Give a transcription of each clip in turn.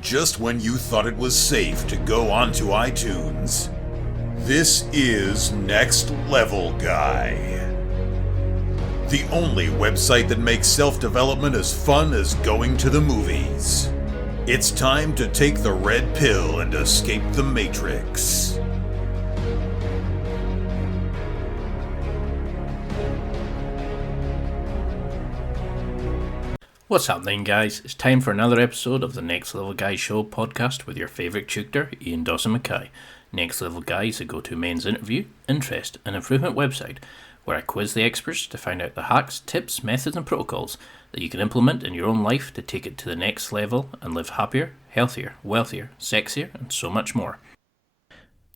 just when you thought it was safe to go onto iTunes. This is Next Level Guy, the only website that makes self-development as fun as going to the movies. It's time to take the red pill and escape the Matrix. What's happening, guys? It's time for another episode of the Next Level Guy Show podcast with your favourite tutor, Ian Dawson-Mackay. Next Level Guy is a go-to men's interview, interest and improvement website where I quiz the experts to find out the hacks, tips, methods and protocols that you can implement in your own life to take it to the next level and live happier, healthier, wealthier, sexier and so much more.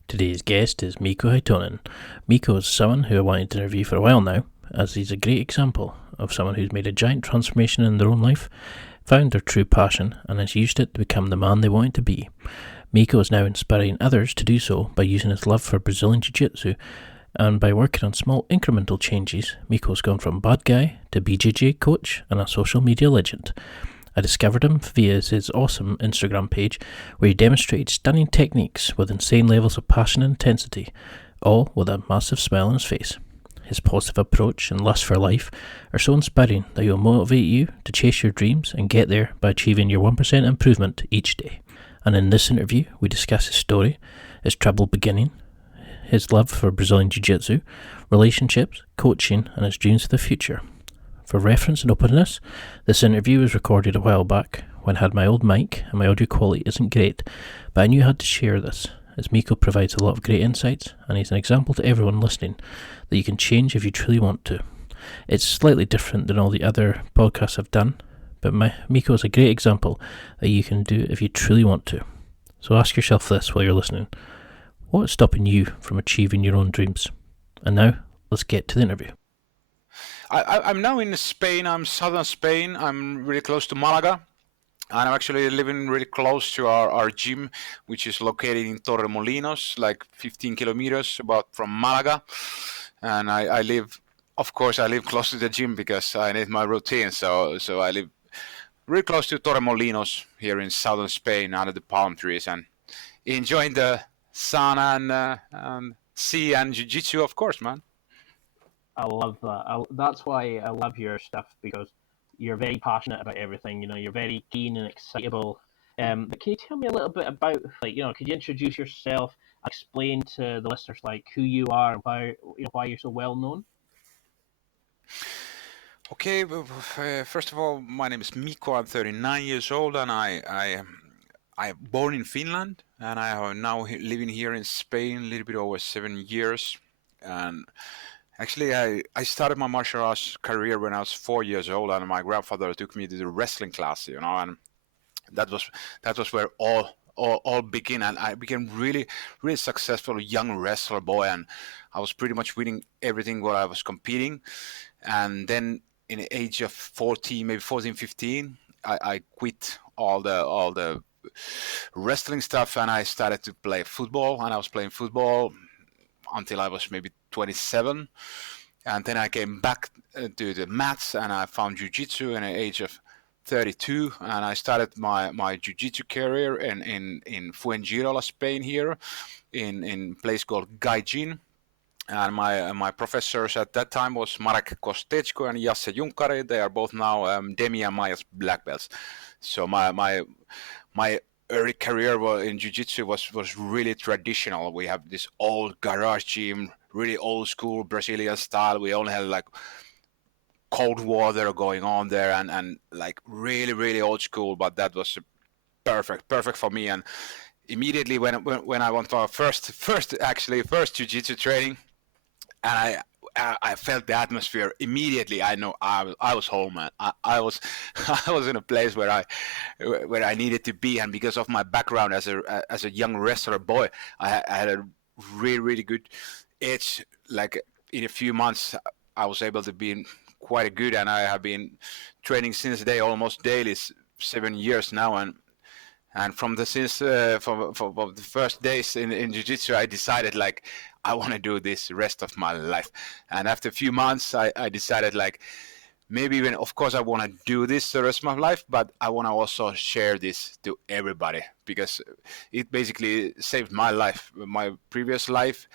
Today's guest is Miko Hytonen. Miko is someone who I wanted to interview for a while now, as he's a great example of someone who's made a giant transformation in their own life, found their true passion, and has used it to become the man they wanted to be. Miko is now inspiring others to do so by using his love for Brazilian Jiu-Jitsu, and by working on small incremental changes, Miko's gone from bad guy to BJJ coach and a social media legend. I discovered him via his awesome Instagram page, where he demonstrated stunning techniques with insane levels of passion and intensity, all with a massive smile on his face. His positive approach and lust for life are so inspiring that he'll motivate you to chase your dreams and get there by achieving your 1% improvement each day. And in this interview, we discuss his story, his troubled beginning, his love for Brazilian Jiu-Jitsu, relationships, coaching, and his dreams for the future. For reference and openness, this interview was recorded a while back when I had my old mic and my audio quality isn't great, but I knew I had to share this, as Miko provides a lot of great insights and he's an example to everyone listening that you can change if you truly want to. It's slightly different than all the other podcasts I've done, but Miko is a great example that you can do if you truly want to. So ask yourself this while you're listening. What is stopping you from achieving your own dreams? And now, let's get to the interview. I'm now in Spain. I'm southern Spain. I'm really close to Malaga. And I'm actually living really close to our gym, which is located in Torremolinos, like 15 kilometers about from Malaga. And I live close to the gym because I need my routine. So I live really close to Torremolinos here in southern Spain under the palm trees and enjoying the sun and sea and jiu-jitsu, of course, man. I love that. That's why I love your stuff, because you're very passionate about everything. You know, you're very keen and excitable. But can you tell me a little bit about, could you introduce yourself, explain to the listeners, who you are and why you're so well known? Okay, first of all, my name is Miko. I'm 39 years old, and I'm born in Finland, and I am now living here in Spain a little bit over 7 years. And actually, I started my martial arts career when I was 4 years old, and my grandfather took me to the wrestling class, and that was where all began, and I became really successful young wrestler boy, and I was pretty much winning everything where I was competing. And then in the age of 14, maybe 14, 15, I quit all the wrestling stuff, and I started to play football, and I was playing football until I was maybe 27, and then I came back to the mats, and I found jiu-jitsu in the age of 32, and I started my jiu-jitsu career in Fuengirola, Spain, here in a place called Gaijin. And my professors at that time was Marek Kostechko and Jasse Junkari. They are both now Demi and Maya's black belts. So my early career in jiu-jitsu was really traditional. We have this old garage gym, really old school Brazilian style. We only had like cold water going on there and like really old school, but that was perfect for me. And immediately when I went to our first jiu-jitsu training, and I felt the atmosphere immediately. I know I was home, man. I was in a place where I needed to be, and because of my background as a young wrestler boy, I had a really good edge. Like in a few months, I was able to be quite good, and I have been training since day almost daily, 7 years now, and from the first days in jiu-jitsu, I decided like I want to do this the rest of my life. And after a few months, I decided like maybe even, of course, I want to do this the rest of my life, but I want to also share this to everybody because it basically saved my life. My previous life,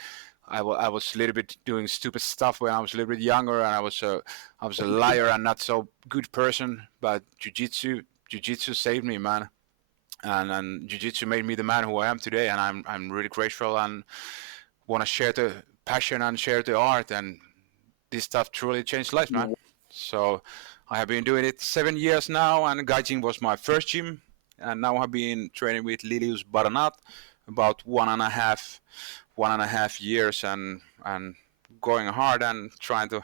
I was a little bit doing stupid stuff when I was a little bit younger, and I was a liar and not so good person. But jiu-jitsu saved me, man, and jiu-jitsu made me the man who I am today, and I'm really grateful and want to share the passion and share the art, and this stuff truly changed lives, man. So I have been doing it 7 years now, and Gaijin was my first gym, and now I've been training with Lilius Baranat about one and a half years, and going hard and trying to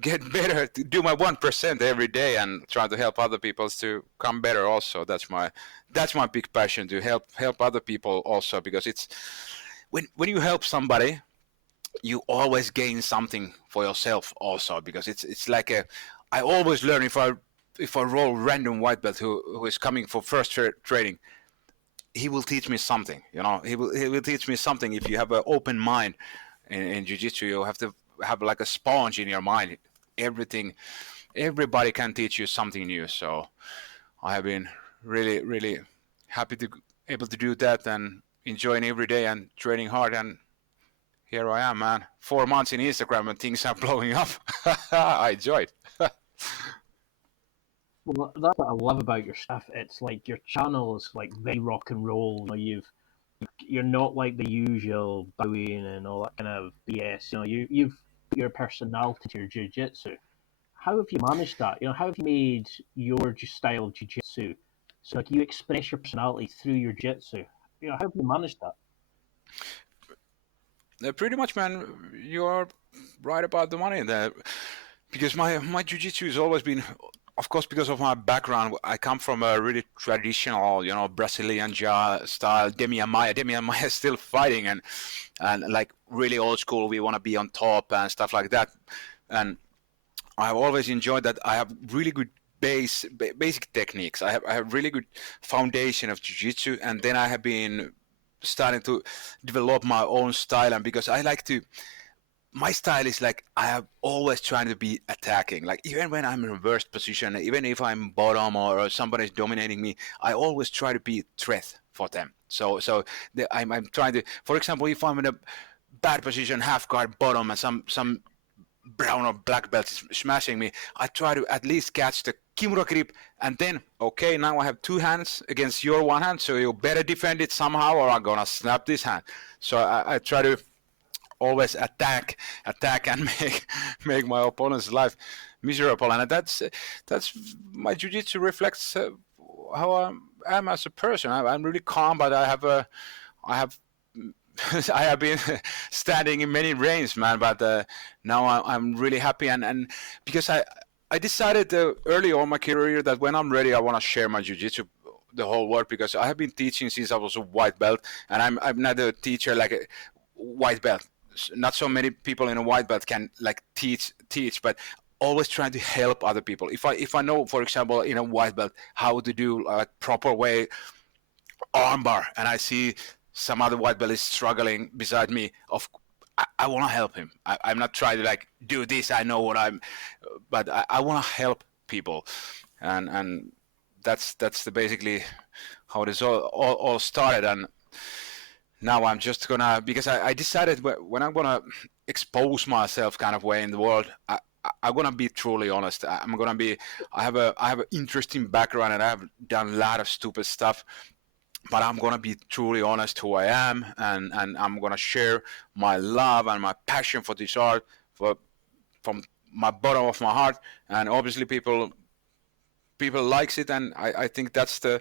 get better, to do my 1% every day, and trying to help other people to come better. Also, that's my big passion, to help other people also, because it's when you help somebody, you always gain something for yourself also, because it's like I always learn if I roll random white belt who is coming for first training, he will teach me something. He will teach me something. If you have an open mind in jiu-jitsu, you have to have like a sponge in your mind. Everybody can teach you something new. So I have been really, really happy to able to do that and enjoying every day and training hard, and here I am, man. 4 months in Instagram and things are blowing up. I enjoy it. Well, that's what I love about your stuff. It's like your channel is like very rock and roll. You're not like the usual bowing and all that kind of BS. You've put your personality to your jiu-jitsu. How have you managed that? How have you made your style of jiu-jitsu so like you express your personality through your jiu-jitsu? How have you managed that? Pretty much, man. You are right about the money there, because my jiu-jitsu has always been, of course, because of my background. I come from a really traditional, Brazilian style. Demian Maia is still fighting, and like really old school. We want to be on top and stuff like that. And I've always enjoyed that. I have really good basic techniques. I have really good foundation of jiu-jitsu, and then I have been starting to develop my own style. And because my style is like, I have always trying to be attacking. Like even when I'm in reversed position, even if I'm bottom or somebody's dominating me, I always try to be threat for them. So I'm trying to, for example, if I'm in a bad position, half guard bottom, and some brown or black belt is smashing me, I try to at least catch the kimura grip, and then, okay, now I have two hands against your one hand, so you better defend it somehow or I'm gonna snap this hand. So I try to always attack and make my opponent's life miserable, and that's my jiu-jitsu reflects how I am as a person. I'm really calm, but I have I have been standing in many reigns, man. But now I'm really happy, and because I decided early on my career that when I'm ready, I want to share my jiu-jitsu the whole world, because I have been teaching since I was a white belt, and I'm not a teacher like a white belt. Not so many people in a white belt can like teach, but always trying to help other people. If I know, for example, in a white belt how to do like proper way armbar, and I see some other white belt is struggling beside me, I want to help him. I'm not trying to like do this. I know what but I want to help people, and that's basically how this all started. And now I'm just gonna, because I decided when I'm gonna expose myself kind of way in the world, I'm gonna be truly honest. I have an interesting background, and I have done a lot of stupid stuff, but I'm gonna be truly honest who I am, and I'm gonna share my love and my passion for this art from my bottom of my heart. And obviously people likes it, and I think that's the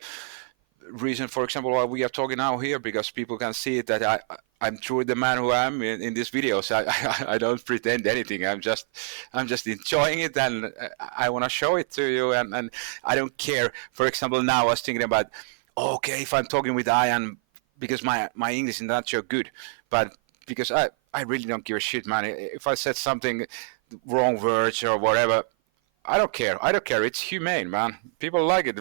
reason, for example, why we are talking now here, because people can see it, that I'm truly the man who I am in this video. So I don't pretend anything. I'm just enjoying it, and I want to show it to you, and I don't care. For example, now I was thinking about, okay, if I'm talking with Ian, because my English is not so good, but because I really don't give a shit, man. If I said something wrong words or whatever, I don't care. It's humane, man. People like it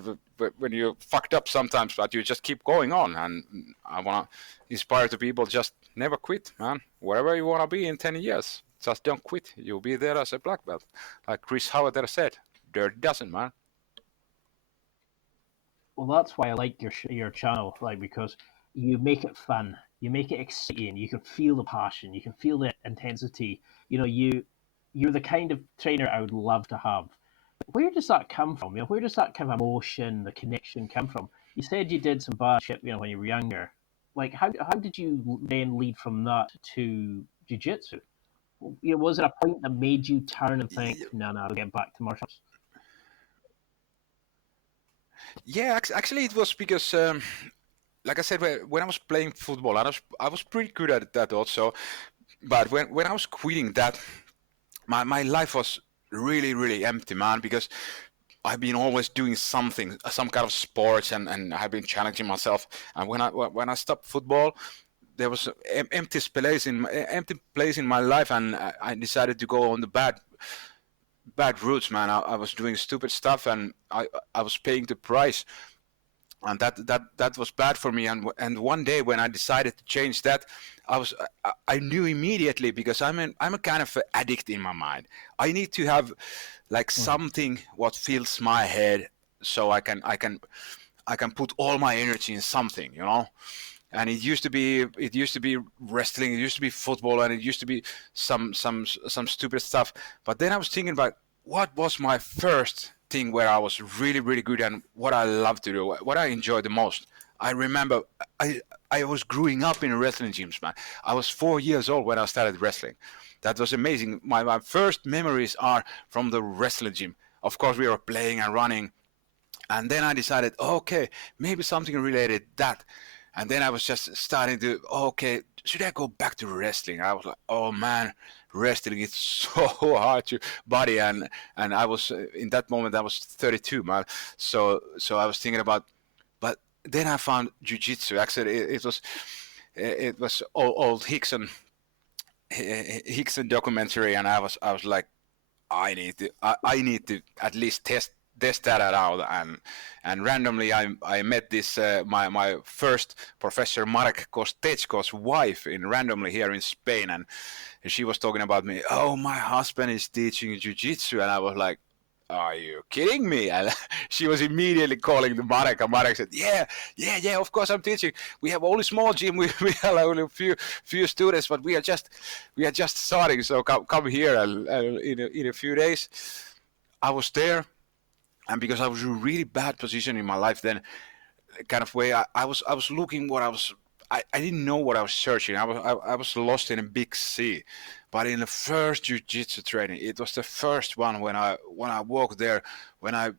when you fucked up sometimes, but you just keep going on. And I want to inspire the people, just never quit, man. Wherever you want to be in 10 years, Just don't quit. You'll be there as a black belt. Like Chris Howard said, dirty doesn't, man. Well, that's why I like your channel, like, because you make it fun, you make it exciting. You can feel the passion, you can feel the intensity. You know, you're the kind of trainer I would love to have. Where does that come from? You know, where does that kind of emotion, the connection come from? You said you did some bad shit, you know, when you were younger. Like, how did you then lead from that to jiu-jitsu? You know, was it a point that made you turn and think, no, I'll get back to martial arts? Yeah, actually, it was because, like I said, when I was playing football, I was pretty good at that also. But when I was quitting that, my life was really, really empty, man, because I've been always doing something, some kind of sports, and I've been challenging myself. And when I stopped football, there was an empty place in my life, and I decided to go on the bad routes, man. I was doing stupid stuff, and I was paying the price, and that was bad for me. And one day when I decided to change that, I knew immediately, because I'm a kind of addict in my mind. I need to have like something what fills my head, so I can put all my energy in something, you know. And it used to be wrestling, it used to be football, and it used to be some stupid stuff. But then I was thinking about what was my first thing where I was really, really good, and what I love to do, what I enjoy the most. I remember I was growing up in wrestling gyms, man. I was 4 years old when I started wrestling. That was amazing. My first memories are from the wrestling gym. Of course, we were playing and running, and then I decided, okay, maybe something related that. And then I was just starting to, okay, should I go back to wrestling? I was like, oh man, wrestling is so hard to body. And I was, in that moment, I was 32, man. So I was thinking about, but then I found jiu-jitsu. Actually, it was old Hickson documentary. And I was like, I need to at least test that out. And randomly I met this my first professor, Marek Kostechko's wife, in randomly here in Spain, and she was talking about me. Oh, my husband is teaching jiu-jitsu. And I was like, are you kidding me? And she was immediately calling the Marek, and Marek said, yeah, of course I'm teaching. We have only small gym, we have only a few students, but we are just starting, so come here. And in a few days I was there, and because I was in a really bad position in my life then, kind of way, I was looking what I didn't know what I was searching. I was lost in a big sea. But in the first jiu-jitsu training, it was the first one when I walked there, when I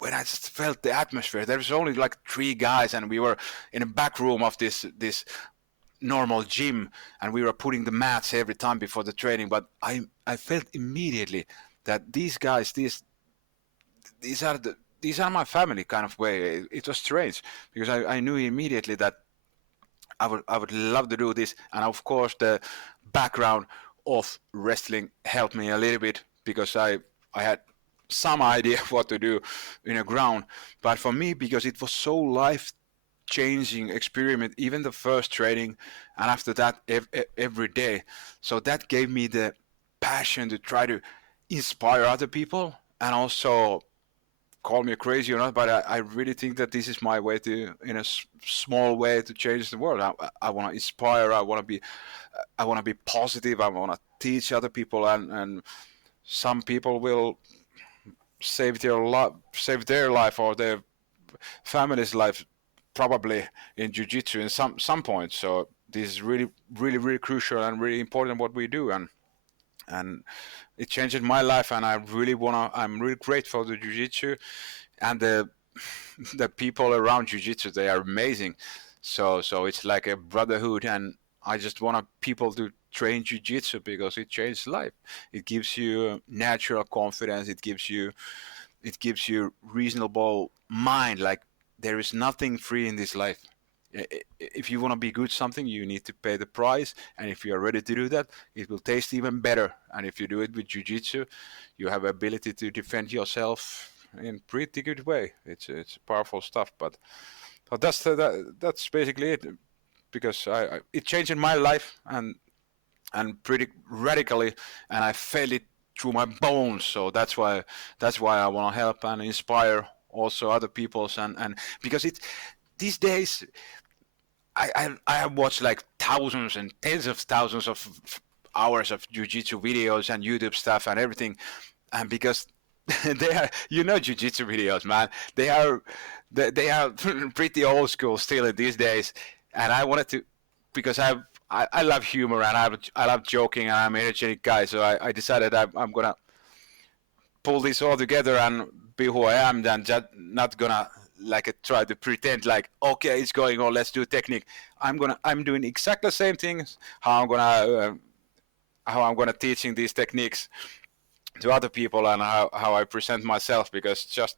just felt the atmosphere. There was only like 3 guys, and we were in a back room of this normal gym, and we were putting the mats every time before the training. But I felt immediately that these guys, these are my family, kind of way. It was strange, because I knew immediately that I would love to do this. And of course the background of wrestling helped me a little bit, because I had some idea what to do in a ground. But for me, because it was so life changing experiment, even the first training, and after that every day, so that gave me the passion to try to inspire other people. And also, call me crazy or not, but I really think that this is my way to, in a small way, to change the world. I want to inspire. I want to be positive. I want to teach other people, and some people will save their life or their family's life, probably in jiu-jitsu in some point. So this is really, really, really crucial and really important what we do, and it changed my life. And I'm really grateful to jiu-jitsu and the people around jiu-jitsu. They are amazing. So it's like a brotherhood, and I just want people to train jiu-jitsu because it changes life. It gives you natural confidence. It gives you reasonable mind. Like, there is nothing free in this life. If you want to be good something, you need to pay the price, and if you are ready to do that, it will taste even better. And if you do it with jiu-jitsu, you have ability to defend yourself in pretty good way. It's powerful stuff. But that's basically it, because it changed my life, and and pretty radically, and I felt it through my bones. So that's why I want to help and inspire also other people's, and because it these days I have watched like thousands and tens of thousands of hours of jiu-jitsu videos and YouTube stuff and everything, and because they are, jiu-jitsu videos, man, they are pretty old school still in these days, and I wanted to, because I love humor, and I love joking, and I'm an energetic guy, so I decided I'm gonna pull this all together and be who I am, and just not gonna like try to pretend like, okay, it's going on, let's do technique. I'm doing exactly the same things, how I'm gonna teaching these techniques to other people, and how I present myself, because just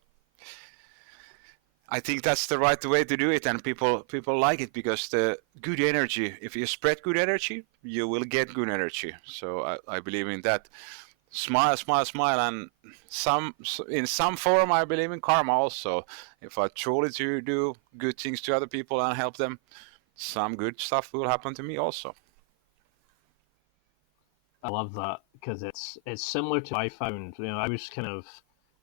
I think that's the right way to do it, and people like it, because the good energy, if you spread good energy, you will get good energy. So I believe in that. Smile, smile, smile, and in some form I believe in karma also. If I truly do good things to other people and help them, some good stuff will happen to me also. I love that because it's similar to what I found. I was kind of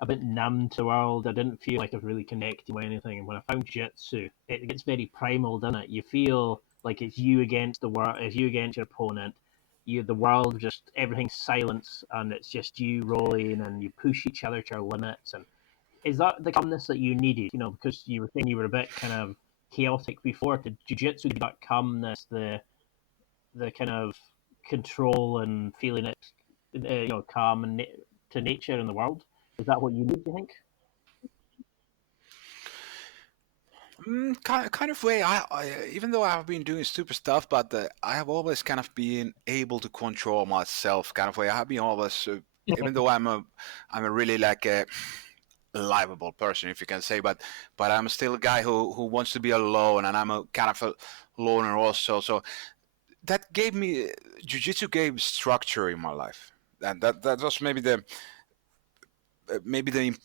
a bit numb to the world. I didn't feel like I was really connected with anything. And when I found Jiu-Jitsu, it gets very primal, doesn't it? You feel like it's you against the world, it's you against your opponent. The world, just everything's silence, and it's just you rolling, and you push each other to your limits. And is that the calmness that you needed? Because you were saying you were a bit kind of chaotic before. Did Jiu-Jitsu give that calmness, the kind of control and feeling it, calm and to nature in the world? Is that what you need? Do you think? Kind of way. Even though I've been doing stupid stuff, but I have always kind of been able to control myself. Kind of way. I have been always, even though I'm a really like a livable person, if you can say, but I'm still a guy who wants to be alone, and I'm a kind of a loner also. So that gave me jiu-jitsu gave structure in my life, and that was maybe the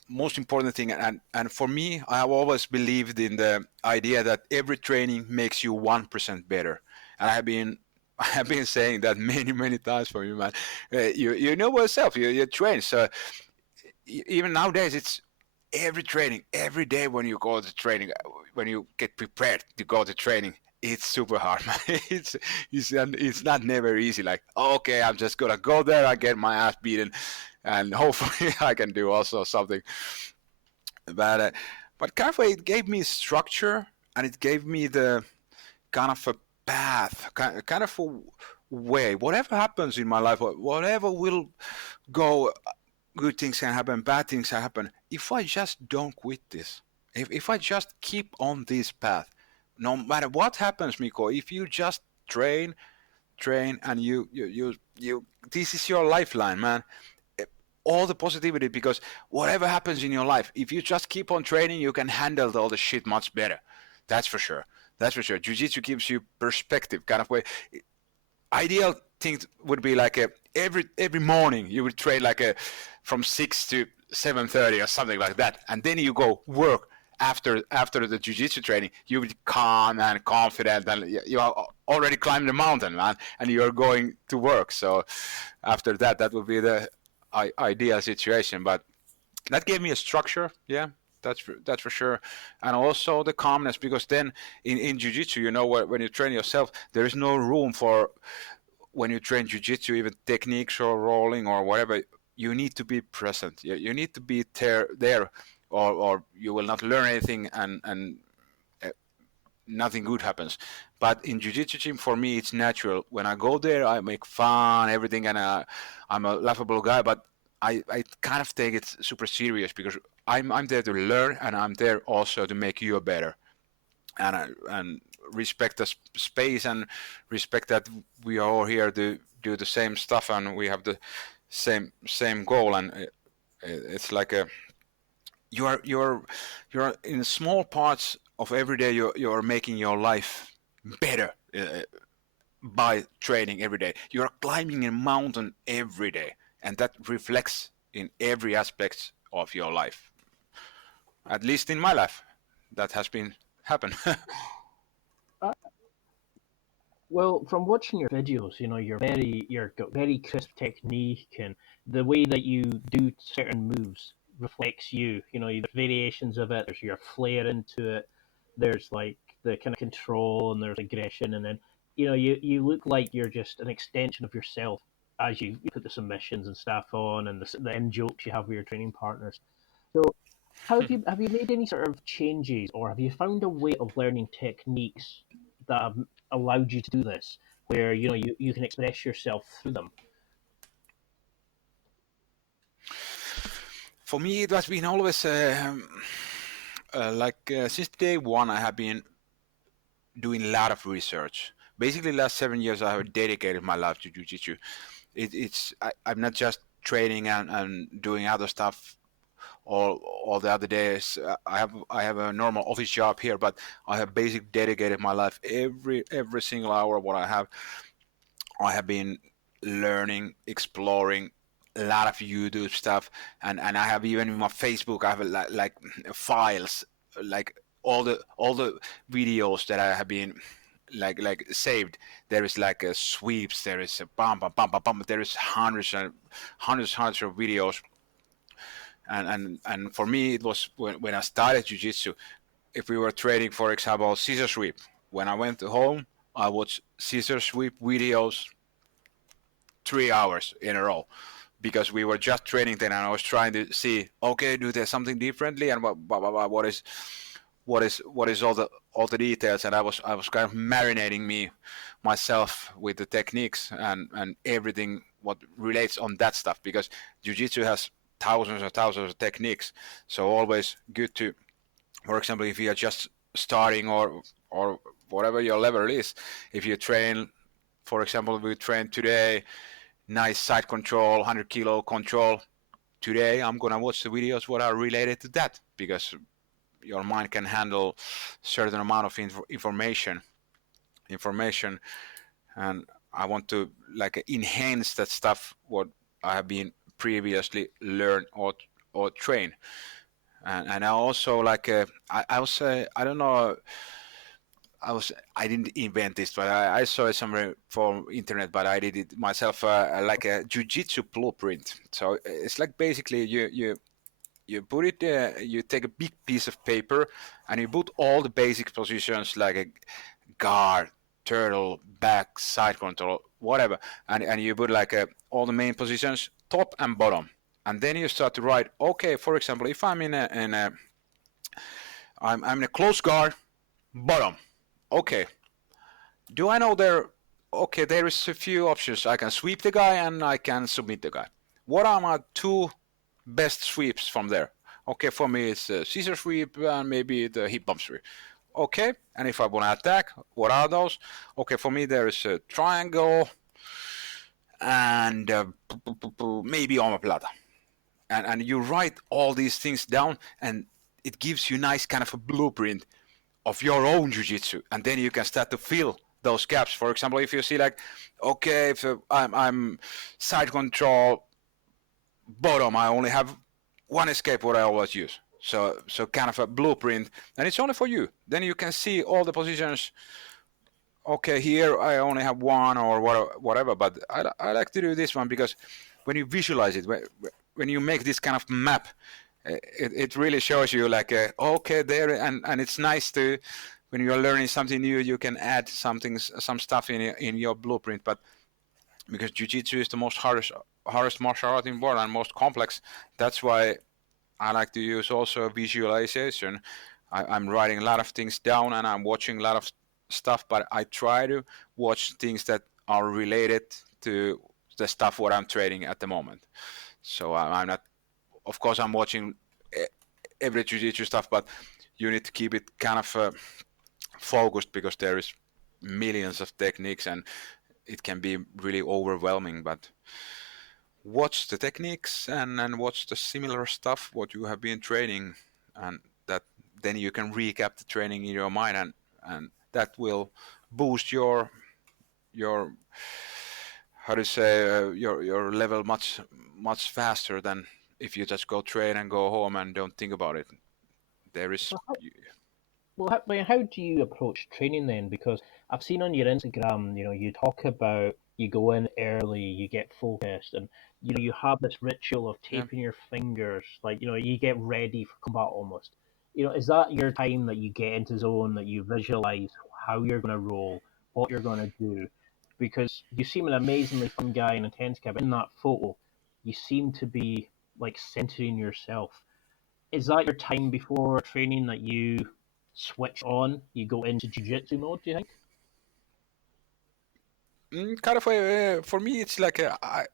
most important thing. And for me, I have always believed in the idea that every training makes you 1% better, and I have been saying that many times for you, man. You know yourself, you train, so even nowadays it's every training, every day when you go to training, when you get prepared to go to training, it's super hard, man. It's not never easy. Like, okay, I'm just gonna go there, I get my ass beaten, and hopefully I can do also something. But kind of it gave me structure, and it gave me the kind of a path, kind of a way. Whatever happens in my life, whatever will go, good things can happen, bad things can happen. If I just don't quit this, if I just keep on this path, no matter what happens, Miko, if you just train, and you this is your lifeline, man. All the positivity, because whatever happens in your life, if you just keep on training, you can handle all the shit much better. That's for sure. That's for sure. Jiu-Jitsu gives you perspective, kind of way. Ideal thing would be like every morning you would train like from 6 to 7:30 or something like that, and then you go work after the jiu-jitsu training. You would be calm and confident, and you already climbed the mountain, man, and you're going to work. So after that would be the ideal situation. But that gave me a structure, yeah. That's for sure, and also the calmness, because then in jiu-jitsu, when you train yourself, there is no room for, when you train jiu-jitsu, even techniques or rolling or whatever, you need to be present. You need to be there, or you will not learn anything, and nothing good happens. But in jiu-jitsu gym, for me, it's natural. When I go there, I make fun, everything, and I'm a laughable guy, but I kind of take it super serious, because I'm there to learn, and I'm there also to make you better, and respect the space, and respect that we are all here to do the same stuff, and we have the same goal. And it's like you're in small parts of every day, you're making your life better, by training every day. You're climbing a mountain every day, and that reflects in every aspect of your life. At least in my life, that has been happen. Well, from watching your videos, you're got very crisp technique, and the way that you do certain moves reflects you. There's variations of it. There's your flair into it. There's like the kind of control, and there's aggression, and then you look like you're just an extension of yourself as you put the submissions and stuff on, and the in jokes you have with your training partners. So, have you made any sort of changes, or have you found a way of learning techniques that have allowed you to do this, where you can express yourself through them? For me, it has been always since day one, I have been doing a lot of research. Basically, last 7 years, I have dedicated my life to Jiu-Jitsu. I'm not just training and doing other stuff all the other days. I have a normal office job here, but I have basically dedicated my life every single hour what I have been learning, exploring a lot of YouTube stuff, and I have even in my Facebook I have like files, like all the videos that I have been like saved. There is like a sweeps, there is a bum, there is hundreds of videos, and for me it was when I started jiu-jitsu. If we were training, for example, scissor sweep, when I went home, I watched scissor sweep videos 3 hours in a row, because we were just training then, and I was trying to see, okay, do there something differently, and what is all the details, and I was kind of marinating myself with the techniques and everything what relates on that stuff, because jiu-jitsu has thousands and thousands of techniques. So always good to, for example, if you are just starting or whatever your level is, if you train, for example, we train today nice side control, 100 kilo control. Today I'm gonna watch the videos what are related to that, because your mind can handle certain amount of information, and I want to like enhance that stuff what I have been previously learned or train. And I also like I was I don't know, I didn't invent this, but I saw it somewhere from internet, but I did it myself, like a jiu-jitsu blueprint. So it's like basically you put it, you take a big piece of paper and you put all the basic positions like a guard, turtle, back, side control, whatever, and you put like all the main positions, top and bottom, and then you start to write. Okay, for example, if I'm I'm in a close guard, bottom. Okay, do I know there? Okay, there is a few options. I can sweep the guy and I can submit the guy. What are my two best sweeps from there? Okay, for me it's a scissor sweep and maybe the hip bump sweep. Okay, and if I want to attack, what are those? Okay, for me there is a triangle and maybe omoplata. And you write all these things down, and it gives you nice kind of a blueprint of your own jiu-jitsu, and then you can start to fill those gaps. For example, if you see like, okay, if I'm side control bottom, I only have one escape what I always use. So kind of a blueprint, and it's only for you. Then you can see all the positions. Okay, here I only have one or whatever, but I like to do this one, because when you visualize it, when you make this kind of map, it really shows you like, okay, there, and it's nice to, when you're learning something new, you can add some stuff in your blueprint. But because jiu-jitsu is the most hardest martial art in the world and most complex, that's why I like to use also visualization. I'm writing a lot of things down and I'm watching a lot of stuff, but I try to watch things that are related to the stuff what I'm training at the moment. So I'm not, of course, I'm watching every jiu-jitsu stuff, but you need to keep it kind of focused, because there is millions of techniques and it can be really overwhelming. But watch the techniques and watch the similar stuff what you have been training, and that then you can recap the training in your mind, and that will boost your how to say your level much faster than if you just go train and go home and don't think about it. There is How do you approach training then? Because I've seen on your Instagram, you talk about you go in early, you get focused, and you have this ritual of Yeah. taping your fingers, like you get ready for combat almost. Is that your time that you get into zone, that you visualize how you're going to roll, what you're going to do? Because you seem an amazingly fun guy and intense guy, but in that photo, you seem to be like centering yourself. Is that your time before training that you switch on? You go into jiu-jitsu mode, do you think? Kind of for me, it's like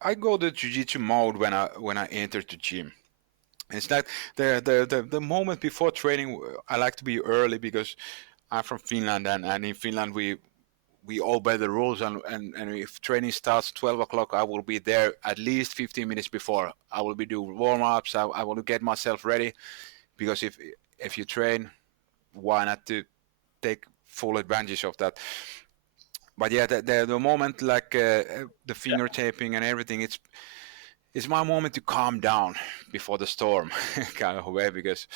I go to jiu-jitsu mode when I enter the gym. It's like the moment before training. I like to be early because I'm from Finland, and in Finland we obey the rules, and if training starts 12 o'clock, I will be there at least 15 minutes before. I will be doing warm-ups. I will get myself ready, because if you train, why not to take full advantage of that? But yeah, the moment, like the finger taping and everything, it's my moment to calm down before the storm, kind of way, because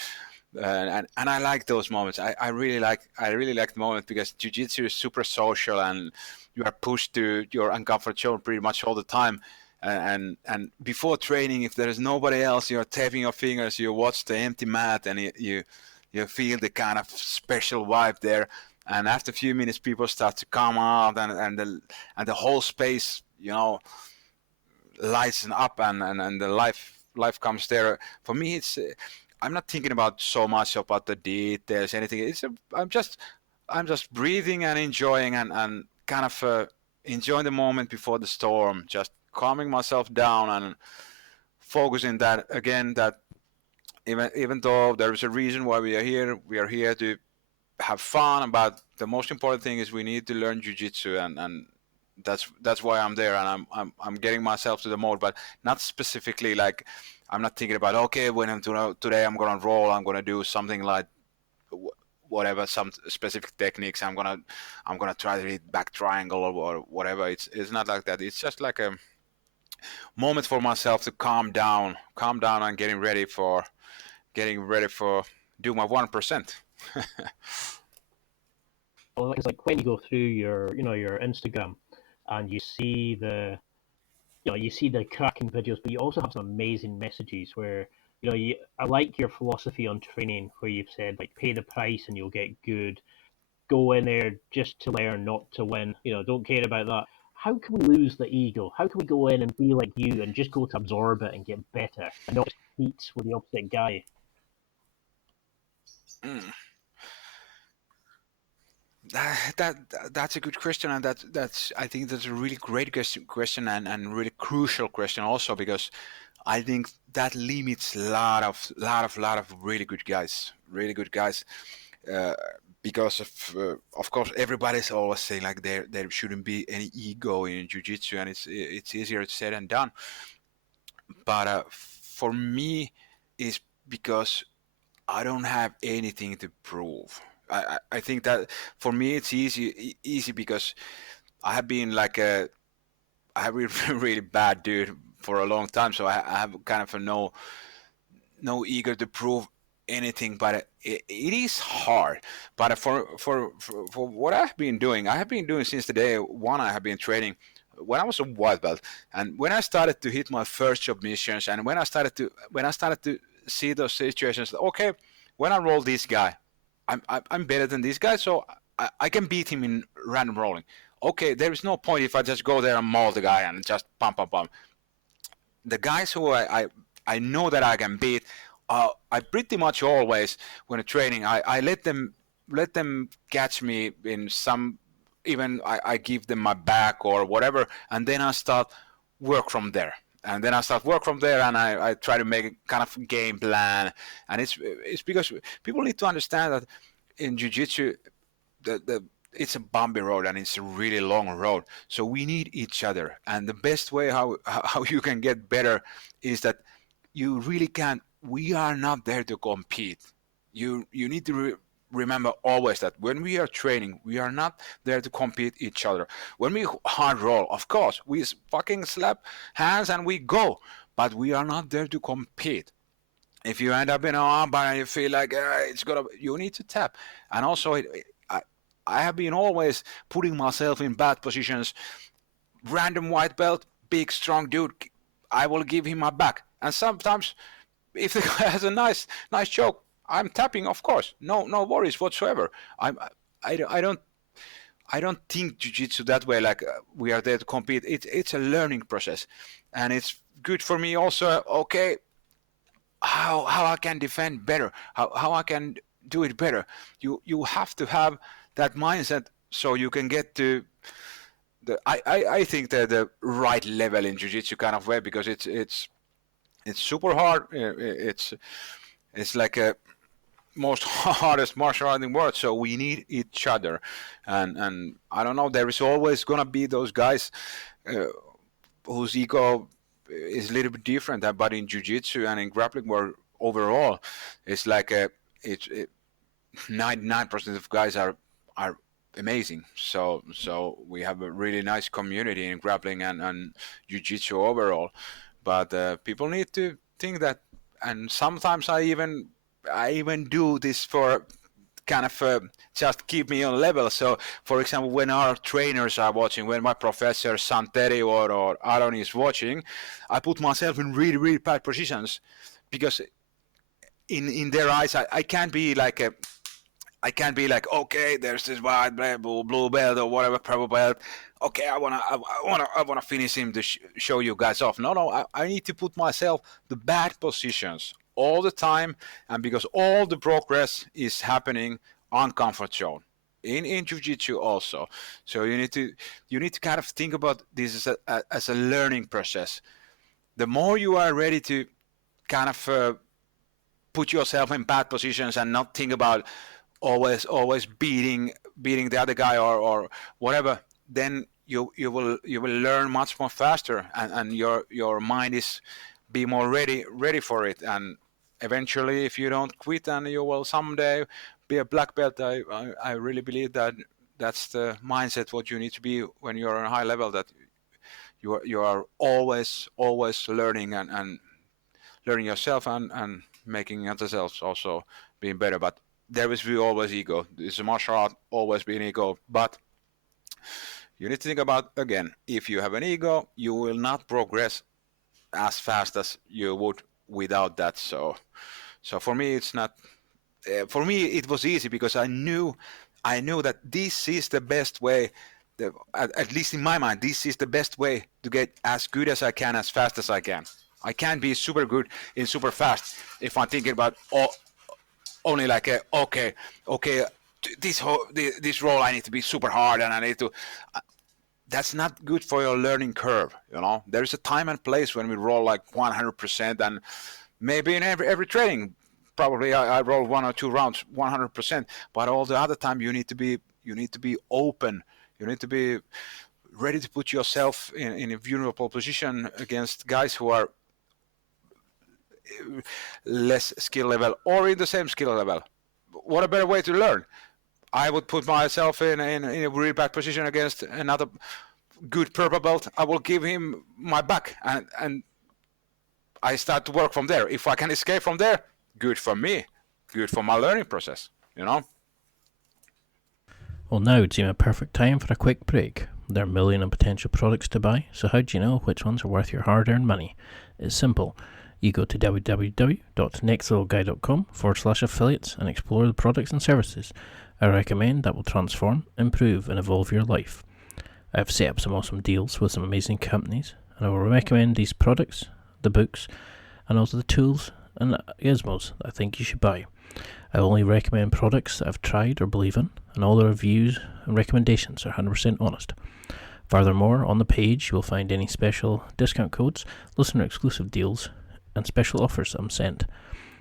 and I like those moments. I really like the moment, because jiu-jitsu is super social, and you are pushed to your uncomfort zone pretty much all the time. And before training, if there is nobody else, you're tapping your fingers, you watch the empty mat, and you feel the kind of special vibe there. And after a few minutes, people start to come out, and the whole space, lights up, and the life comes there. For me, it's I'm not thinking about so much about the details, anything. I'm just breathing and enjoying, and kind of enjoying the moment before the storm, just calming myself down and focusing that again, that even though there is a reason why we are here to have fun, but the most important thing is we need to learn jiu-jitsu, and that's why I'm there, and I'm getting myself to the mode, but not specifically like I'm not thinking about, okay, when today I'm gonna roll, I'm gonna do something like whatever, some specific techniques. I'm gonna try to hit back triangle or whatever. It's not like that. It's just like a moment for myself to calm down, and getting ready for do my 1%. Well, it's like when you go through your Instagram and you see the cracking videos, but you also have some amazing messages where I like your philosophy on training, where you've said like pay the price and you'll get good. Go in there just to learn, not to win. Don't care about that. How can we lose the ego? How can we go in and be like you and just go to absorb it and get better and not just compete with the opposite guy? Mm. That's a good question, and that's I think that's a really great question, and really crucial question also, because I think that limits a lot of really good guys, uh, because of course everybody's always saying like there shouldn't be any ego in jiu-jitsu, and it's easier said than done. But for me, it's because I don't have anything to prove. I think that for me it's easy because I have been like I have been really bad dude for a long time, so I have kind of a no ego to prove anything. But it is hard. But for what I have been doing since the day one. I have been training when I was a white belt, and when I started to hit my first submissions, and when I started to see those situations. Okay, when I roll this guy, I'm better than this guy, so I can beat him in random rolling. Okay, there is no point if I just go there and maul the guy and just pump. The guys who I know that I can beat, I pretty much always, when training, I let them catch me in some, even I give them my back or whatever, and then I start work from there. And I try to make a kind of game plan. And it's because people need to understand that in jiu-jitsu, the it's a bumpy road, and it's a really long road. So we need each other. And the best way how you can get better is that you really can't. We are not there to compete. You need to remember always that when we are training, we are not there to compete each other. When we hard roll, of course, we fucking slap hands and we go, but we are not there to compete. if you end up in an armbar and you feel like you need to tap. And also, I have been always putting myself in bad positions. Random white belt, big strong dude, I will give him my back. And sometimes, if the guy has a nice choke, I'm tapping, of course, no worries whatsoever. I don't think jiu-jitsu that way. Like we are there to compete. It's a learning process, and it's good for me also. Okay, how I can defend better, how I can do it better. You have to have that mindset so you can get to I think the right level in jiu-jitsu kind of way, because it's super hard. It's like a most hardest martial art in the world, so we need each other. And I don't know, there is always gonna be those guys whose ego is a little bit different, but in jiu-jitsu and in grappling world overall, it's like 99% of guys are amazing. So we have a really nice community in grappling and jiu-jitsu overall. But people need to think that, and sometimes I even do this for kind of just keep me on level. So, for example, when our trainers are watching, when my professor Santeri or Aaron is watching, I put myself in really, really bad positions, because in their eyes, I can't be like okay, there's this white belt, blue belt, or whatever, purple belt. Okay, I wanna finish him to show you guys off. No, I need to put myself the bad positions all the time, and because all the progress is happening on comfort zone in jiu-jitsu also. So you need to kind of think about this as a learning process. The more you are ready to kind of put yourself in bad positions and not think about always beating the other guy or whatever, then you will learn much more faster, and your mind is be more ready for it. And eventually, if you don't quit, and you will someday be a black belt. I really believe that that's the mindset what you need to be when you're on a high level, that you are always learning and learning yourself and making others else also being better. But there is always ego. It's a martial art, always being ego. But you need to think about, again, if you have an ego, you will not progress as fast as you would without that. So for me, it's not. For me, it was easy because I knew that this is the best way. At least in my mind, this is the best way to get as good as I can, as fast as I can. I can't be super good in super fast if I'm thinking about only like okay, this role I need to be super hard, and I need to. That's not good for your learning curve. There is a time and place when we roll like 100%, and maybe in every training, probably I roll 1 or 2 rounds 100%. But all the other time, you need to be open. You need to be ready to put yourself in a vulnerable position against guys who are less skill level or in the same skill level. What a better way to learn. I would put myself in a really bad position against another good purple belt. I will give him my back, and I start to work from there. If I can escape from there, good for me, good for my learning process, Well, now would seem a perfect time for a quick break. There are a million of potential products to buy, so how do you know which ones are worth your hard-earned money? It's simple. You go to www.nextlevelguy.com/affiliates and explore the products and services I recommend that will transform, improve, and evolve your life. I have set up some awesome deals with some amazing companies, and I will recommend these products, the books, and also the tools and gizmos that I think you should buy. I only recommend products that I've tried or believe in, and all the reviews and recommendations are 100% honest. Furthermore, on the page you will find any special discount codes, listener exclusive deals, and special offers I'm sent.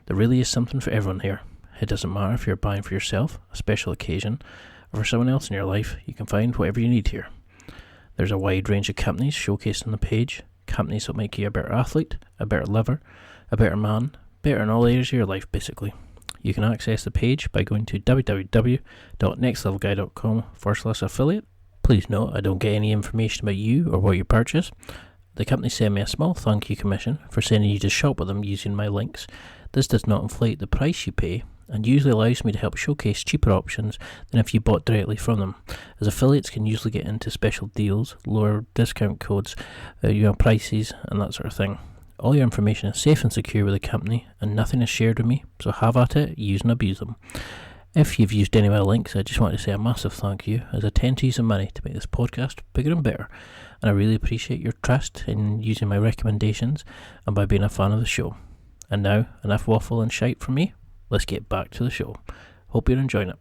There really is something for everyone here. It doesn't matter if you're buying for yourself, a special occasion, or for someone else in your life, you can find whatever you need here. There's a wide range of companies showcased on the page, companies that make you a better athlete, a better liver, a better man, better in all areas of your life basically. You can access the page by going to www.nextlevelguy.com/affiliate. Please note I don't get any information about you or what you purchase. The company send me a small thank you commission for sending you to shop with them using my links. This does not inflate the price you pay, and usually allows me to help showcase cheaper options than if you bought directly from them, as affiliates can usually get into special deals, lower discount codes, prices, and that sort of thing. All your information is safe and secure with the company, and nothing is shared with me, so have at it, use and abuse them. If you've used any of my links, I just want to say a massive thank you, as I tend to use the money to make this podcast bigger and better, and I really appreciate your trust in using my recommendations and by being a fan of the show. And now, enough waffle and shite from me, let's get back to the show. Hope you're enjoying it.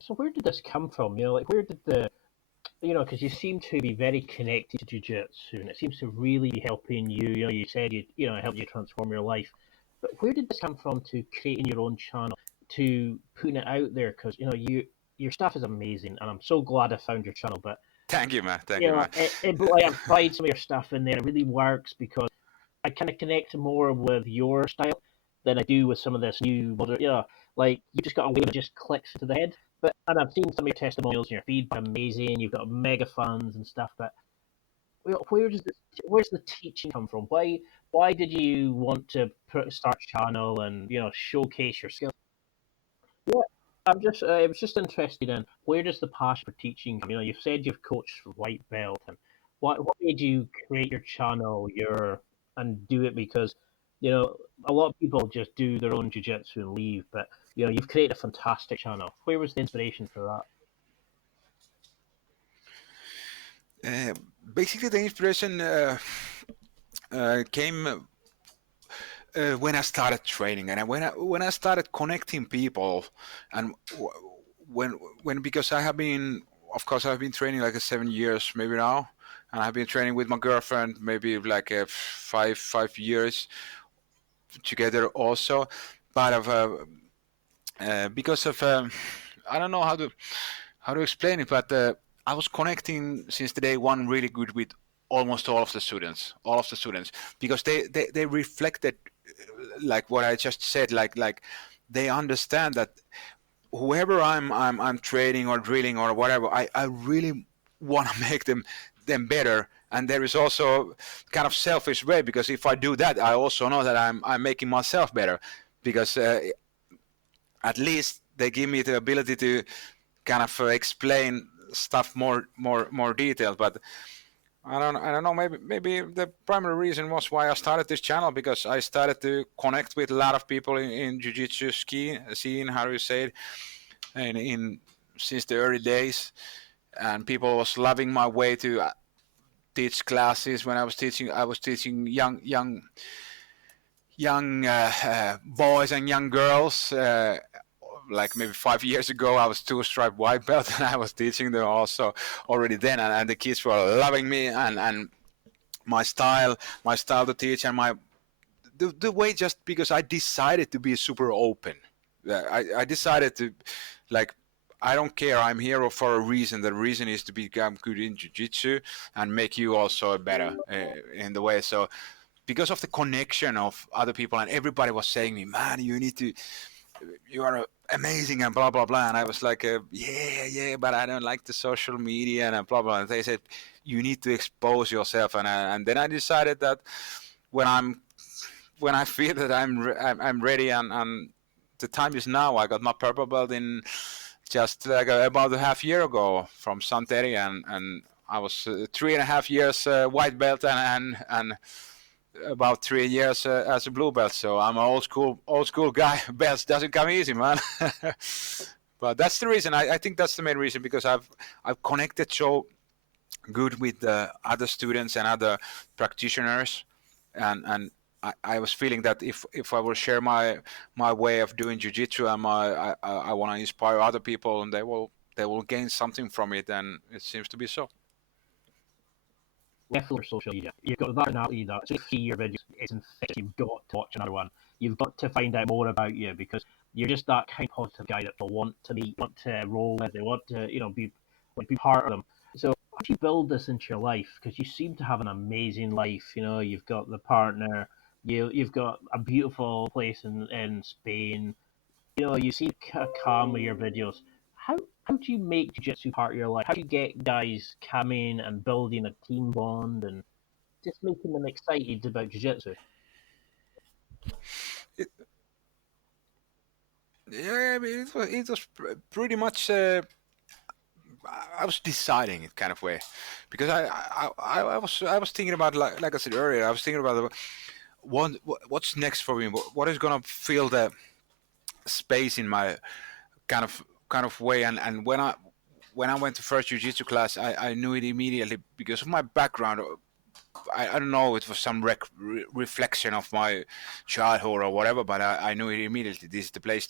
So where did this come from? Where did the, because you seem to be very connected to Jiu-Jitsu, and it seems to really be helping you. You said it helped you transform your life. But where did this come from to creating your own channel, to putting it out there? Because, your stuff is amazing, and I'm so glad I found your channel. But Thank you, man. Thank you, man. I've tried some of your stuff in there. It really works because I kind of connect more with your style than I do with some of this new modern. Like you just got a way that just clicks to the head. And I've seen some of your testimonials and your feedback, amazing. You've got mega fans and stuff. But where's the teaching come from? Why did you want to start a channel and showcase your skills? I was just interested in where does the passion for teaching come? You've said you've coached for white belt, and what made you create your channel, and do it? Because a lot of people just do their own jiu-jitsu and leave, but you've created a fantastic channel. Where was the inspiration for Uh, Basically, the inspiration came when I started training, and when I started connecting people, and when because I have been, of course, I've been training like 7 years maybe now, and I've been training with my girlfriend maybe like 5 years together also, but because of I don't know how to explain it, but I was connecting since the day one really good with almost all of the students, because they reflected like what I just said, like they understand that whoever I'm training or drilling or whatever, I really want to make them better. And there is also kind of selfish way, because if I do that, I also know that I'm making myself better, because at least they give me the ability to kind of explain stuff more detailed. But I don't know. Maybe the primary reason was why I started this channel, because I started to connect with a lot of people in jiu-jitsu scene, how do you say it, and in since the early days, and people was loving my way to teach classes. When I was teaching young boys and young girls. Like maybe 5 years ago, I was 2-stripe white belt, and I was teaching them also already then, and the kids were loving me and my style to teach, and the way, just because I decided to be super open. I decided to, like, I don't care. I'm here for a reason. The reason is to become good in jiu-jitsu and make you also better in the way. So because of the connection of other people, and everybody was saying me, man, you are amazing and blah blah blah, and I was like, yeah, but I don't like the social media and blah blah. And they said you need to expose yourself, and then I decided that when I feel that I'm ready, and the time is now. I got my purple belt in just like about a half year ago from Santeri, and I was 3.5 years white belt, and about 3 years as a blue belt. So I'm an old school guy. Belts doesn't come easy, man. But that's the reason. I think that's the main reason, because I've connected so good with other students and other practitioners, and I was feeling that if I will share my way of doing jiu-jitsu, and I want to inspire other people, and they will gain something from it, and it seems to be so. Definitely social media. You've got that personality that see your videos, it's infectious. You've got to watch another one. You've got to find out more about you, because you're just that kind of positive guy that people want to meet, want to roll with, they want to, be part of them. So how do you build this into your life? Because you seem to have an amazing life. You've got the partner, you've got a beautiful place in Spain. You seem calm with your videos. How do you make jiu-jitsu part of your life? How do you get guys coming and building a team bond and just making them excited about jiu-jitsu? Yeah, I mean, it was pretty much. I was deciding it kind of way, because I was thinking about, like I said earlier, I was thinking about what's next for me. What is gonna fill the space in my kind of way. And when I went to first jiu-jitsu class, I knew it immediately because of my background. I don't know, it was some reflection of my childhood or whatever, but I knew it immediately. This is the place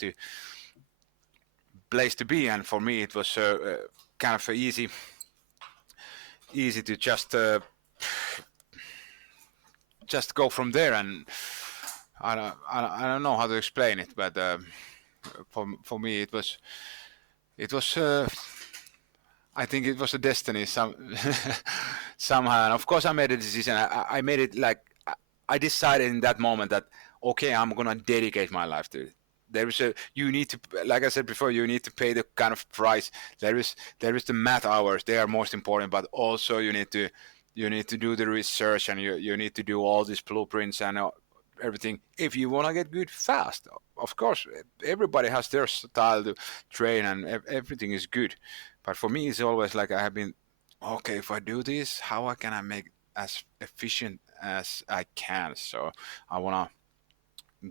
to be, and for me it was kind of easy to just go from there. And I don't know how to explain it, but for me it was I think it was a destiny somehow. And of course, I made a decision. I made it like I decided in that moment that okay, I'm gonna dedicate my life to it. There is a you need to, like I said before, you need to pay the kind of price. There is the math hours. They are most important, but also you need to do the research, and you need to do all these blueprints and everything if you want to get good fast. Of course, everybody has their style to train, and everything is good. But for me, it's always like I have been, okay, if I do this, how can I make as efficient as I can? So I want to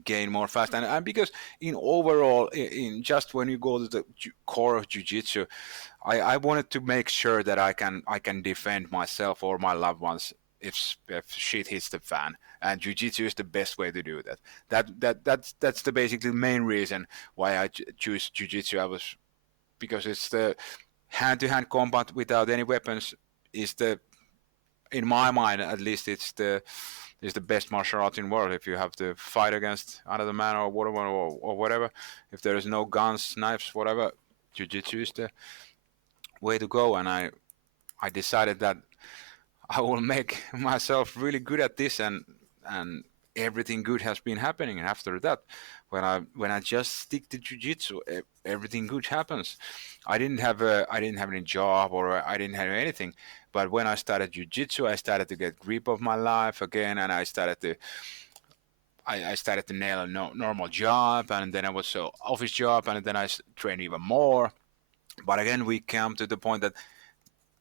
gain more fast. And because in overall, in just when you go to the core of jiu-jitsu, I wanted to make sure that I can defend myself or my loved ones if shit hits the fan. And jiu-jitsu is the best way to do that. That's the basically main reason why I choose jiu-jitsu. Because it's the hand-to-hand combat without any weapons is the, in my mind at least, it's the best martial art in the world. If you have to fight against another man or whatever, if there is no guns, knives, whatever, jiu-jitsu is the way to go. And I decided that I will make myself really good at this, and everything good has been happening. And after that, when I just stick to jiu-jitsu, everything good happens. I didn't have any job, or I didn't have anything, but when I started jiu-jitsu, I started to get grip of my life again, and I started to nail a normal job, and then I was so office job, and then I trained even more. But again, we come to the point that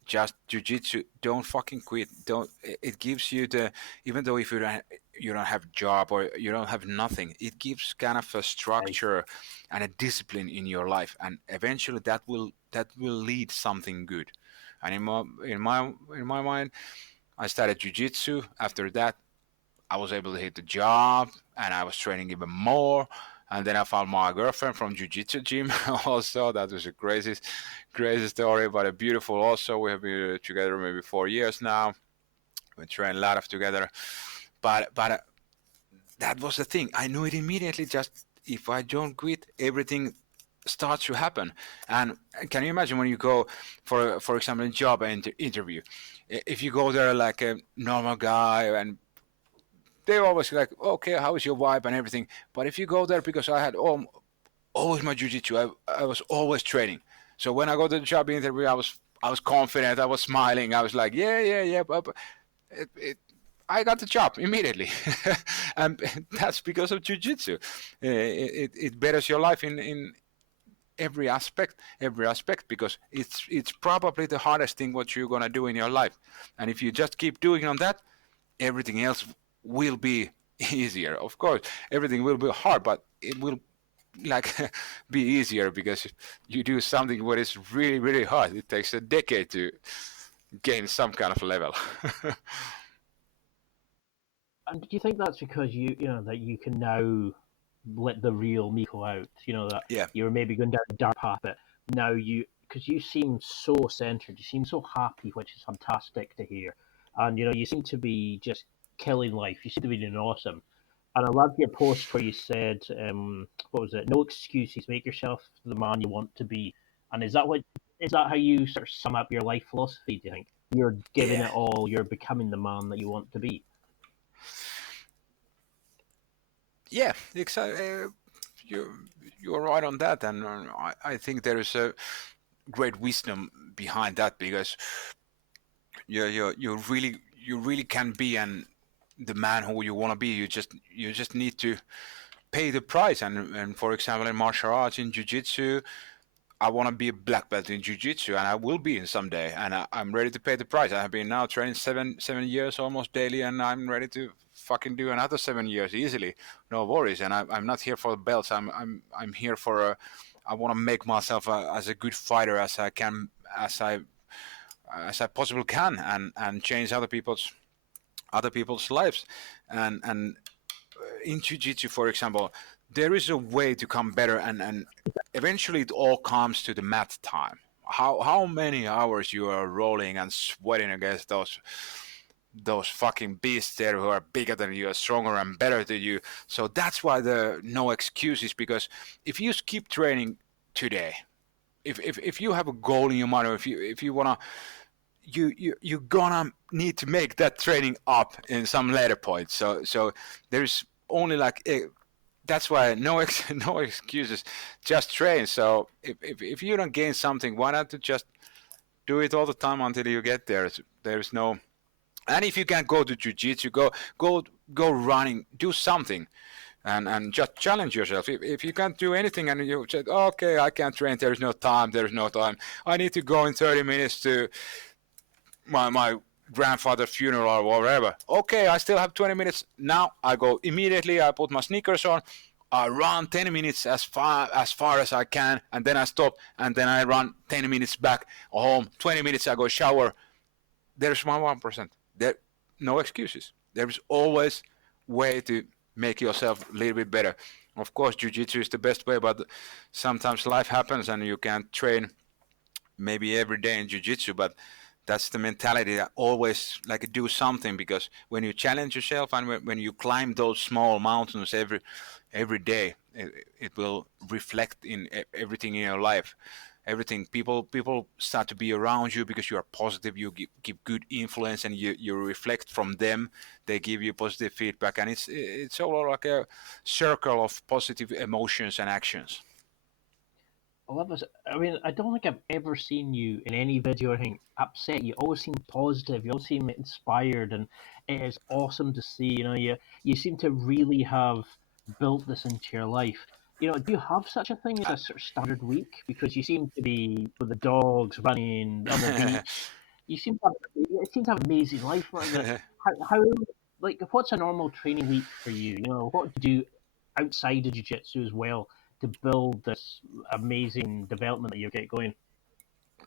just jiu-jitsu, don't fucking quit. Don't It gives you the, even though if you don't have job or you don't have nothing, it gives kind of a structure and a discipline in your life, and eventually that will lead something good. And in my mind, I started jiu-jitsu. After that, I was able to hit the job, and I was training even more. And then I found my girlfriend from jiu-jitsu gym. Also, that was a crazy story, but a beautiful. Also, we have been together maybe 4 years now. We train a lot of together, but that was the thing. I knew it immediately. Just if I don't quit, everything starts to happen. And can you imagine when you go for example, a job interview? If you go there like a normal guy, and they're always like, okay, how is your vibe and everything. But if you go there, because I had always my jiu-jitsu, I was always training. So when I go to the job interview, I was confident, I was smiling, I was like, yeah, but I got the job immediately. And that's because of jiu-jitsu. It betters your life in every aspect, because it's probably the hardest thing what you're gonna do in your life. And if you just keep doing on that, everything else will be easier. Of course, everything will be hard, but it will like be easier because you do something what is really, really hard. It takes a decade to gain some kind of level. And do you think that's because that you can now let the real Miko out? That Yeah, you were maybe going down a dark path, but now because you seem so centered, you seem so happy, which is fantastic to hear, and you seem to be just killing life. You seem to be doing awesome, and I loved your post where you said, what was it? No excuses. Make yourself the man you want to be. And is that how you sort of sum up your life philosophy? Do you think you're giving yeah, it all? You're becoming the man that you want to be. yeah. Exactly. You're right on that, and I think there is a great wisdom behind that, because you really can be the man who you want to be. You just need to pay the price. And for example, in martial arts, in jiu-jitsu, I want to be a black belt in jiu-jitsu, and I will be in someday. And I'm ready to pay the price. I have been now training seven years almost daily, and I'm ready to fucking do another 7 years easily. No worries. And I'm not here for the belts. I'm here for I want to make myself as a good fighter as I can, as I possibly can, and change other people's lives. And in jiu-jitsu, for example, there is a way to come better, and eventually it all comes to the mat time. How many hours you are rolling and sweating against those fucking beasts there who are bigger than you, are stronger and better than you. So that's why the no excuses, because if you keep training today, if you have a goal in your mind, or if you wanna, you're gonna need to make that training up in some later point. So there's only like that's why no excuses, just train. So if you don't gain something, why not to just do it all the time until you get there? There's no. And if you can't go to jiu-jitsu, go running, do something, and just challenge yourself. If you can't do anything and you said, okay, I can't train, there's no time, I need to go in 30 minutes to my grandfather's funeral or whatever. Okay, I still have 20 minutes. Now I go immediately, I put my sneakers on, I run 10 minutes as far as I can, and then I stop, and then I run 10 minutes back home, 20 minutes I go shower. There's my 1%. There, no excuses. There's always way to make yourself a little bit better. Of course, jiu-jitsu is the best way, but sometimes life happens and you can't train maybe every day in jiu-jitsu, but that's the mentality, that always like do something, because when you challenge yourself and when you climb those small mountains every day, it will reflect in everything in your life. Everything, people start to be around you because you are positive, you give good influence, and you reflect from them. They give you positive feedback, and it's all like a circle of positive emotions and actions. I love this. I mean, I don't think I've ever seen you in any video or anything upset. You always seem positive. You always seem inspired, and it is awesome to see. You know, you seem to really have built this into your life. You know, do you have such a thing as a sort of standard week? Because you seem to be with the dogs running on the beach. You seem to have an amazing life. How like what's a normal training week for you? You know, what do you do outside of jiu-jitsu as well to build this amazing development that you get going?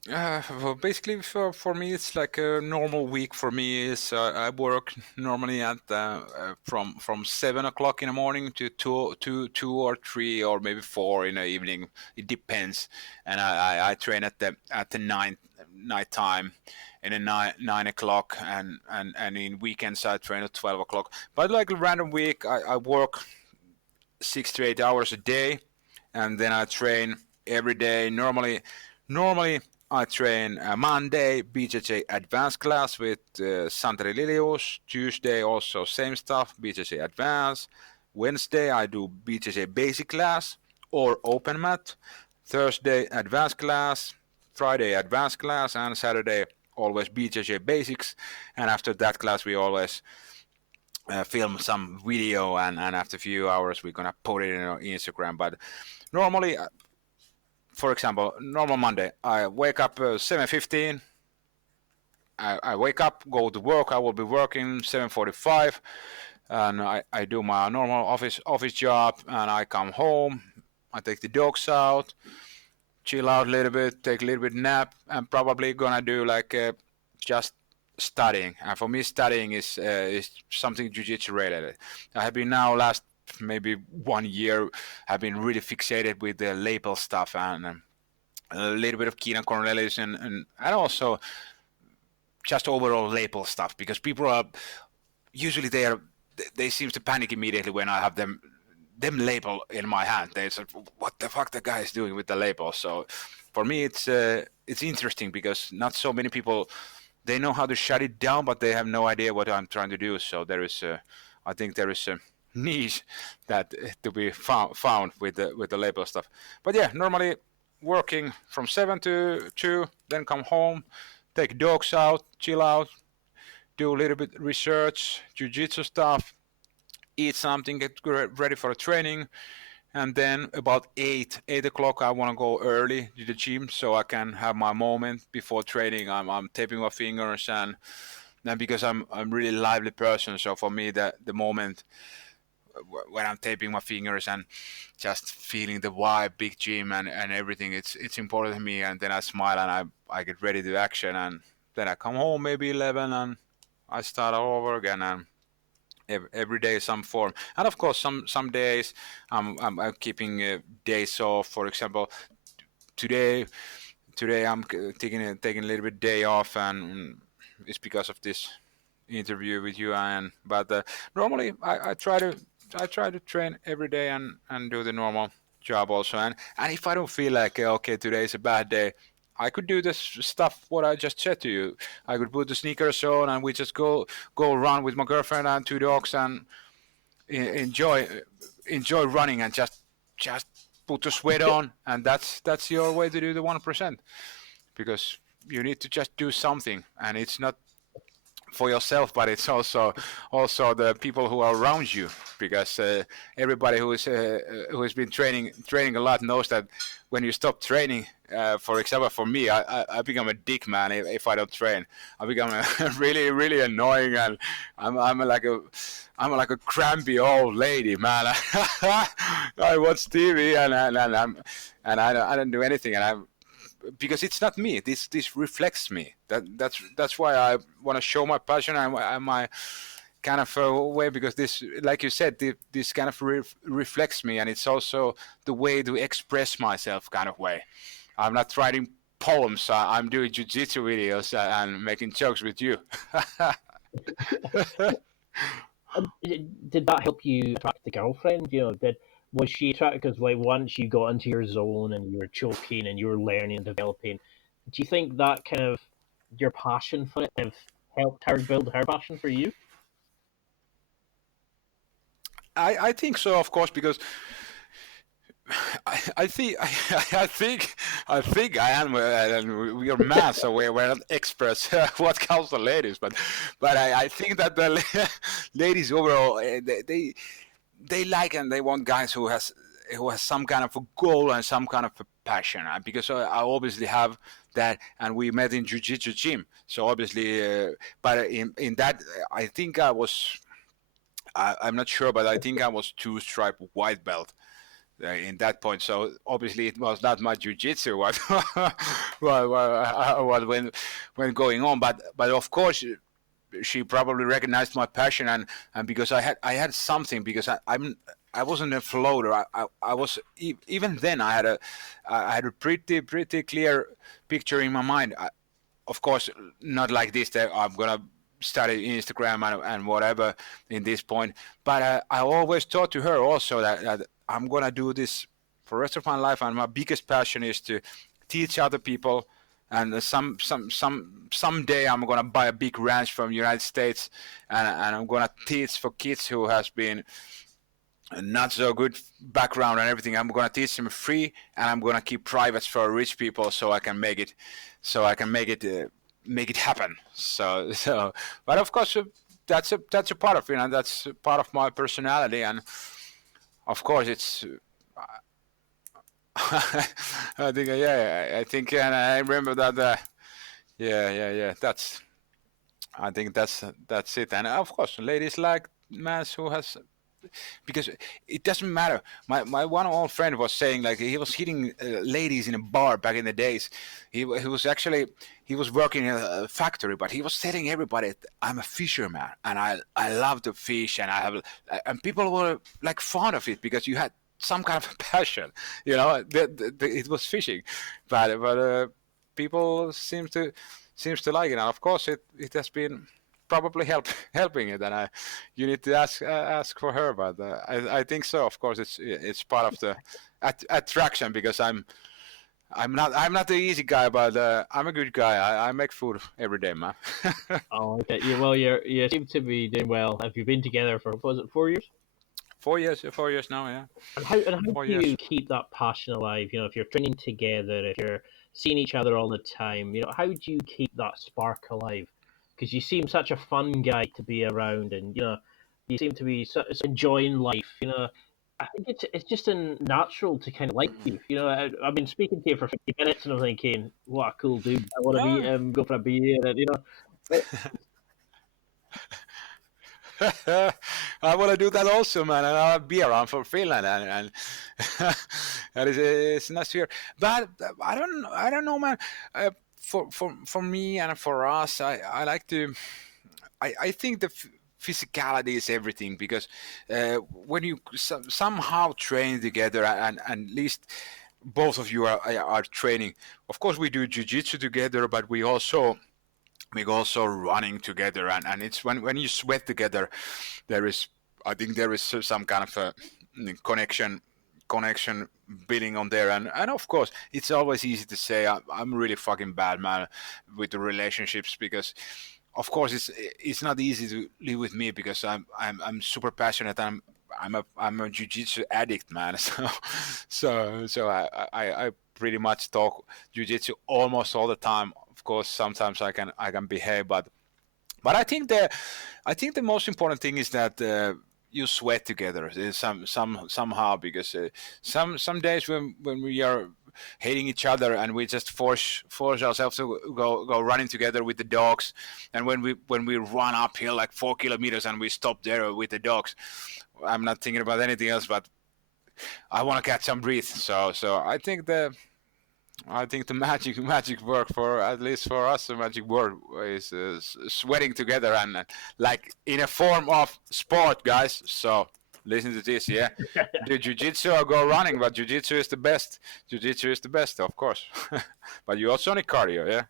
Well, basically, for me, it's like a normal week. For me, is I work normally at from 7 o'clock in the morning to two or three or maybe 4 in the evening. It depends, and I train at the night time, in the 9 o'clock, and in weekends I train at 12 o'clock. But like a random week, I work 6 to 8 hours a day, and then I train every day. Normally I train Monday BJJ advanced class with Santeri Lilius. Tuesday also same stuff, BJJ advanced. Wednesday I do BJJ basic class or open mat. Thursday advanced class. Friday advanced class, and Saturday always BJJ basics. And after that class we always film some video, and after a few hours we're gonna put it in our Instagram. But normally, for example, normal Monday, I wake up 7:15. I wake up, go to work. I will be working 7:45, and I do my normal office job, and I come home. I take the dogs out, chill out a little bit, take a little bit nap, and probably gonna do like just studying. And for me, studying is something jiu-jitsu related. I have been now last maybe 1 year, have been really fixated with the label stuff, and a little bit of Keenan Cornelius, and also just overall label stuff, because people are usually they seem to panic immediately when I have them label in my hand. They say, what the fuck the guy is doing with the label? So for me it's interesting, because not so many people, they know how to shut it down, but they have no idea what I'm trying to do. So I think there is a niche that to be found with the label stuff. But yeah, normally working from 7 to 2, then come home, take dogs out, chill out, do a little bit research, jiu-jitsu stuff, eat something, get ready for a training, and then about 8 o'clock I want to go early to the gym so I can have my moment before training. I'm taping my fingers, and then because I'm really lively person, so for me the moment when I'm taping my fingers and just feeling the vibe, big gym and everything, it's important to me. And then I smile and I get ready to action, and then I come home maybe 11 and I start all over again. And every day some form. And of course some days I'm keeping days off. For example, today I'm taking a little bit day off, and it's because of this interview with you. And but normally I try to train every day and do the normal job also. And if I don't feel like okay, today is a bad day, I could do this stuff what I just said to you. I could put the sneakers on and we just go run with my girlfriend and two dogs and enjoy running and just put the sweat on. And that's your way to do the 1%, because you need to just do something, and it's not for yourself, but it's also the people who are around you, because everybody who has been training a lot knows that when you stop training, for example, for me, I become a dick, man. If I don't train, I become really really annoying, and I'm like a crampy old lady, man. I watch TV and I don't do anything, and I'm because it's not me. This reflects me. That's why I want to show my passion and my kind of way, because this, like you said, this kind of reflects me, and it's also the way to express myself, kind of way. I'm not writing poems. I'm doing jiu-jitsu videos and making jokes with you. Did that help you attract the girlfriend? Was she attracted? Because like once you got into your zone and you were choking and you were learning and developing, do you think that kind of your passion for it kind of helped her build her passion for you? I think so, of course, because I think I am. And we are men, so we're not experts what comes to ladies, but I think that the ladies overall, they like and they want guys who has some kind of a goal and some kind of a passion. Because I obviously have that, and we met in jiu-jitsu gym. So obviously, but in that, I think I was. I'm not sure, but I think I was two-stripe white belt in that point. So obviously it was not my jiu-jitsu what what when going on, but of course she probably recognized my passion, and because I had something, because I wasn't a floater. I was even then I had a pretty clear picture in my mind. Of course, not like this that I'm gonna study Instagram and whatever in this point. But I always thought to her also that I'm gonna do this for the rest of my life, and my biggest passion is to teach other people. And someday I'm gonna buy a big ranch from United States, and I'm gonna teach for kids who has been not so good background and everything. I'm gonna teach them free, and I'm gonna keep privates for rich people, so I can make it, make it happen. But of course, that's a part of it, and that's part of my personality, and of course it's. I think I think, and I remember that. Yeah. That's. I think that's it, and of course, ladies like men who has, because it doesn't matter. My one old friend was saying, like, he was hitting ladies in a bar back in the days. He was actually, he was working in a factory, but he was telling everybody, I'm a fisherman and I love to fish, and I have, and people were like fond of it because you had some kind of passion, it was fishing, but people seems to like it, and of course it has been probably helping it, and you need to ask for her, but I think so. Of course, it's part of the attraction, because I'm not the easy guy, but I'm a good guy. I make food every day, man. Oh, okay. You seem to be doing well. Have you been together for, was it 4 years? 4 years now, yeah. And how do 4 years. you keep that passion alive? If you're training together, if you're seeing each other all the time, how do you keep that spark alive? Because you seem such a fun guy to be around, and You seem to be enjoying life. I think it's just natural to kind of like beef. I've been speaking to you for 50 minutes, and I'm thinking, what a cool dude. I want to meet No. him, go for a beer, and But I want to do that also, man. And I'll be around for Finland, and that is it's nice to hear. But I don't know, man. For me and for us, I like to. I think the physicality is everything because when you somehow train together and at least both of you are training. Of course, we do jiu-jitsu together, but we also running together, and it's when you sweat together, there is I think there is some kind of a connection building on there, and of course it's always easy to say I'm really fucking bad, man, with the relationships because of course it's not easy to live with me because I'm super passionate. I'm a jiu-jitsu addict, man. So I pretty much talk jiu-jitsu almost all the time. Of course, sometimes I can behave, but I think the most important thing is that you sweat together somehow because some days when we are hating each other and we just force ourselves to go running together with the dogs, and when we run uphill like 4 kilometers and we stop there with the dogs, I'm not thinking about anything else but I want to catch some breath. So I think the magic work for at least for us. The magic word is sweating together and like in a form of sport, guys. So listen to this, yeah. Do jiu-jitsu or go running, but jiu-jitsu is the best. Jiu-jitsu is the best, of course. But you also need cardio, yeah.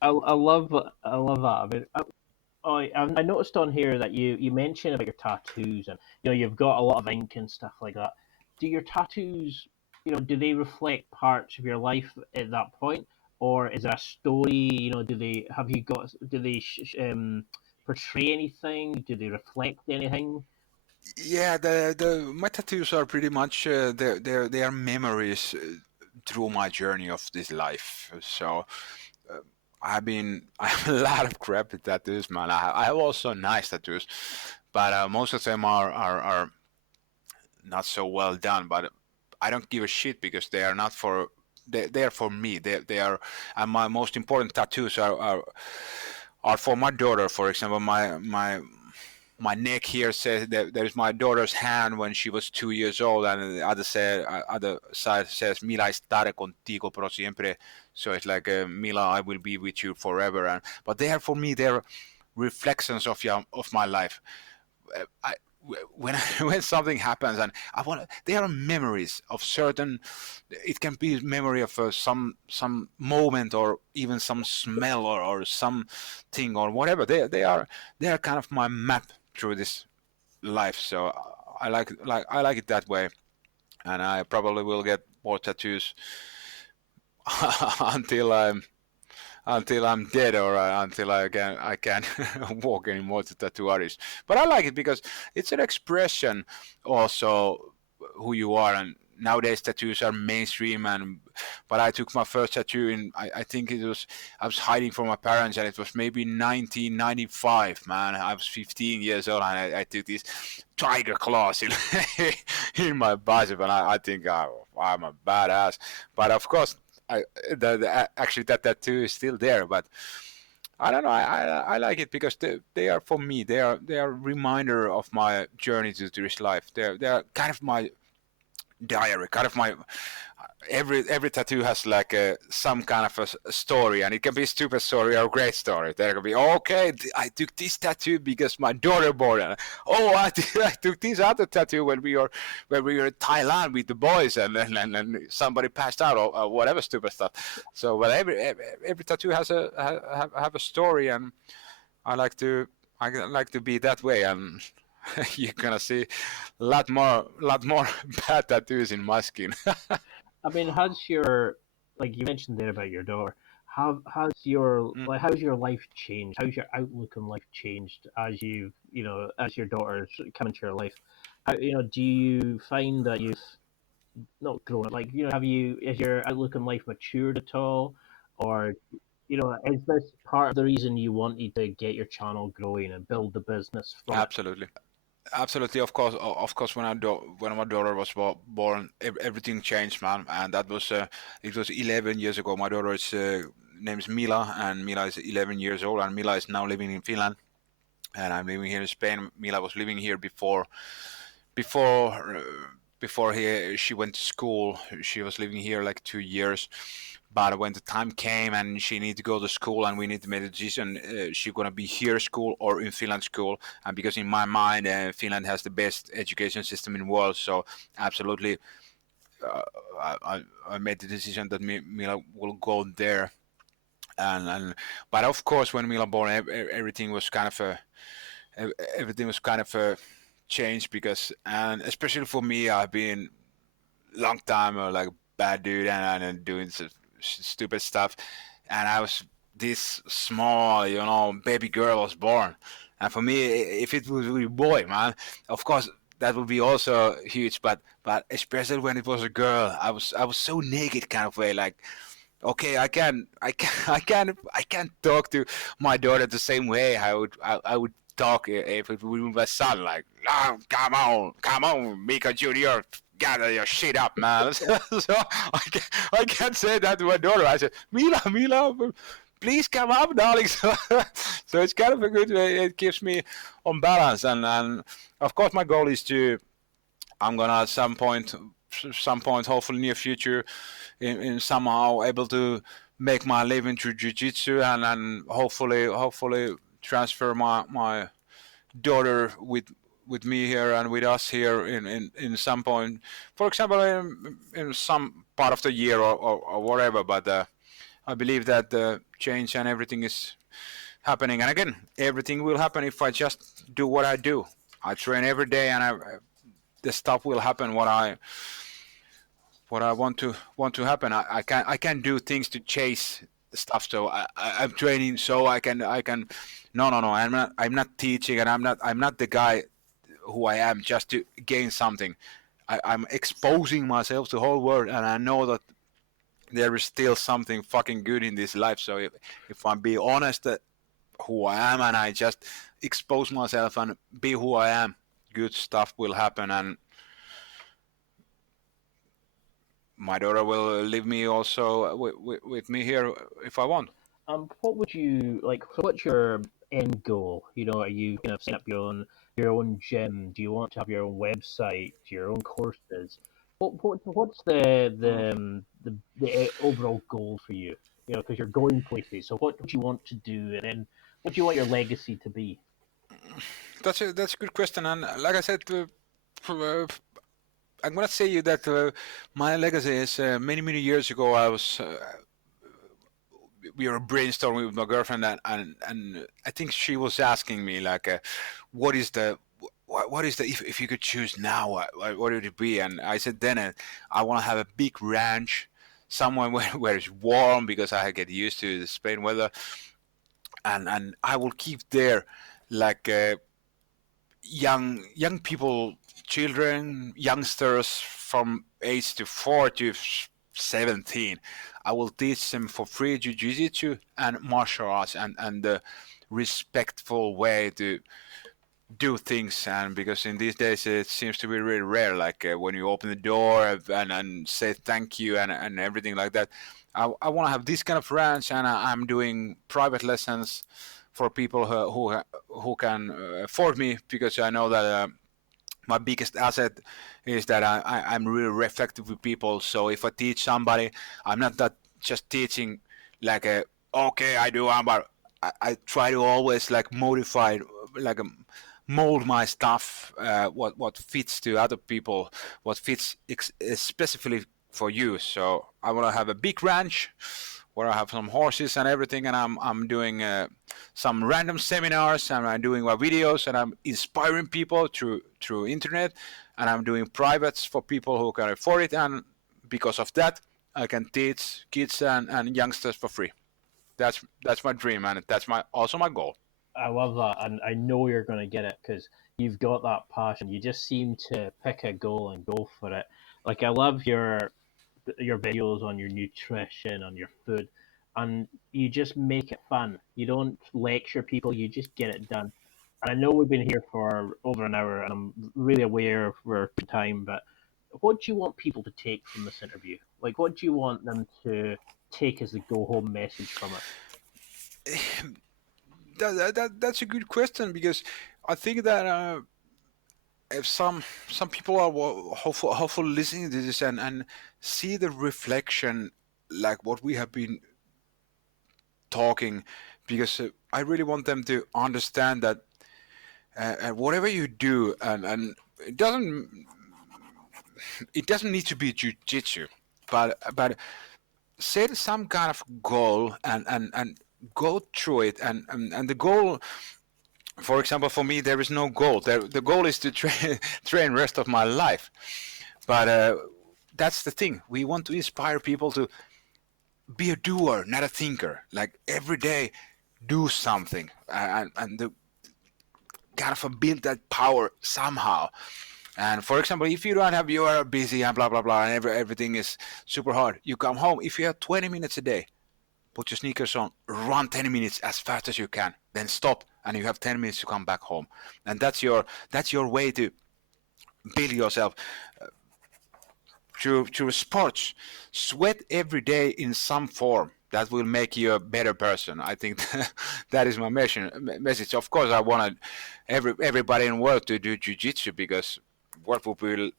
I love that. I noticed on here that you mentioned about your tattoos, and you've got a lot of ink and stuff like that. Do your tattoos, do they reflect parts of your life at that point, or is there a story? Do they portray anything? Do they reflect anything? Yeah, the my tattoos are pretty much they are memories through my journey of this life. So uh, I have a lot of crappy tattoos, man. I have also nice tattoos, but most of them are not so well done. But I don't give a shit because they are not for they are for me. They are, and my most important tattoos are for my daughter. For example, my neck here says that there's my daughter's hand when she was 2 years old, and the other side says Mila estaré contigo por siempre. So it's like Mila, I will be with you forever. And but they are for me. They're reflections of my life. I when when something happens and I want they are memories of certain. It can be memory of some moment or even some smell or something or whatever. They are kind of my map through this life. So I like it that way, and I probably will get more tattoos until I'm dead or until I can walk anymore to tattoo artists. But I like it because it's an expression also who you are. And nowadays tattoos are mainstream. And but I took my first tattoo in I think I was hiding from my parents, and it was maybe 1995. Man, I was 15 years old, and I took these tiger claws in in my bicep, and I think I'm a badass. But of course I actually that tattoo is still there, but I don't know. I like it because they are for me. They are a reminder of my journey to this life. They're kind of my diary, kind of my every tattoo has like some kind of a story, and it can be a stupid story or a great story. There can be okay, I took this tattoo because my daughter born it. Oh, I took this other tattoo when we were in Thailand with the boys, and somebody passed out or whatever stupid stuff. So, but every tattoo has have a story, and I like to be that way, and you're gonna see a lot more bad tattoos in my skin. I mean, has your like you mentioned there about your daughter? How's your life changed? How's your outlook on life changed as as your daughter's come into your life? Do you find that you've not grown up? Like, have your outlook on life matured at all, or? Is this part of the reason you wanted to get your channel growing and build the business from it? Absolutely. Absolutely, of course. When my daughter was born, everything changed, man. And that was it was 11 years ago. My daughter is name is Mila, and Mila is 11 years old, and Mila is now living in Finland, and I'm living here in Spain. Mila was living here before uh, before she went to school. She was living here like 2 years. But when the time came and she needed to go to school and we need to make a decision, she gonna be here school or in Finland school. And because in my mind, Finland has the best education system in the world, so absolutely, uh, I made the decision that Mila will go there. And but of course, when Mila born, everything was kind of a everything was kind of a change because, and especially for me, I've been long time like bad dude and doing stupid stuff, and I was this small, baby girl was born, and for me, if it was a boy, man, of course that would be also huge, but especially when it was a girl, I was so naked kind of way, like. Okay, I can't talk to my daughter the same way I would talk if it would be my son. Like, oh, come on, Miko Junior, gather your shit up, man. So I can't say that to my daughter. I said, Mila, please come up, darling. So it's kind of a good. It keeps me on balance, and of course my goal is to. I'm gonna at some point, hopefully near future, in somehow able to make my living through jiu-jitsu and hopefully transfer my daughter with me here and with us here in some point, for example, in some part of the year or whatever. But I believe that the change and everything is happening, and again, everything will happen if I just do what I do. I train every day, and the stuff will happen what I want to happen. I can't do things to chase stuff. So I'm training so I can. No. I'm not teaching, and I'm not the guy who I am just to gain something. I'm exposing myself to the whole world, and I know that there is still something fucking good in this life. So if I'm being honest, who I am, and I just expose myself and be who I am, good stuff will happen, and my daughter will leave me also with me here if I want. What would you like? So what's your end goal? Are you kind of setting up your own gym? Do you want to have your own website, your own courses? What's the overall goal for you? Because you're going places. So what do you want to do, and then what do you want your legacy to be? That's a good question, and like I said, I'm gonna say you that my legacy is many years ago. We were brainstorming with my girlfriend, and I think she was asking me like, what is the what is the if you could choose now, what would it be? And I said then I want to have a big ranch somewhere where it's warm because I get used to the Spain weather, and I will keep there like young people, children, youngsters from age to 4 to 17. I will teach them for free jiu-jitsu and martial arts, and the respectful way to do things. And because in these days it seems to be really rare, like when you open the door and say thank you and everything like that. I want to have this kind of ranch, and I'm doing private lessons for people who can afford me, because I know that my biggest asset is that I'm really reflective with people. So if I teach somebody, I'm not that just teaching like a okay I do, but I try to always like modify, like mold my stuff what fits to other people, what fits specifically for you. So I want to have a big ranch where I have some horses and everything, and I'm doing some random seminars, and I'm doing my videos, and I'm inspiring people through internet, and I'm doing privates for people who can afford it, and because of that, I can teach kids and youngsters for free. That's my dream, and that's my goal. I love that, and I know you're going to get it because you've got that passion. You just seem to pick a goal and go for it. Like I love your videos on your nutrition, on your food. and you just make it fun. You don't lecture people, you just get it done. And I know we've been here for over an hour, and I'm really aware of our time, but what do you want people to take from this interview? Like, what do you want them to take as the go home message from it? That's a good question, because I think that if some people are hopeful listening to this and see the reflection, like what we have been talking, because I really want them to understand that whatever you do, and it doesn't need to be jiu-jitsu, but set some kind of goal and go through it, and the goal, for example, for me, there is no goal. The goal is to train rest of my life. But that's the thing. We want to inspire people to be a doer, not a thinker. Like every day, do something, and kind of build that power somehow. And for example, if you don't have, you are busy and blah blah blah, and everything is super hard. You come home. If you have 20 minutes a day, put your sneakers on, run 10 minutes as fast as you can, then stop, and you have 10 minutes to come back home. And that's your way to build yourself through sports. Sweat every day in some form. That will make you a better person. I think that is my message. Of course, I want everybody in the world to do jiu-jitsu, because world will be a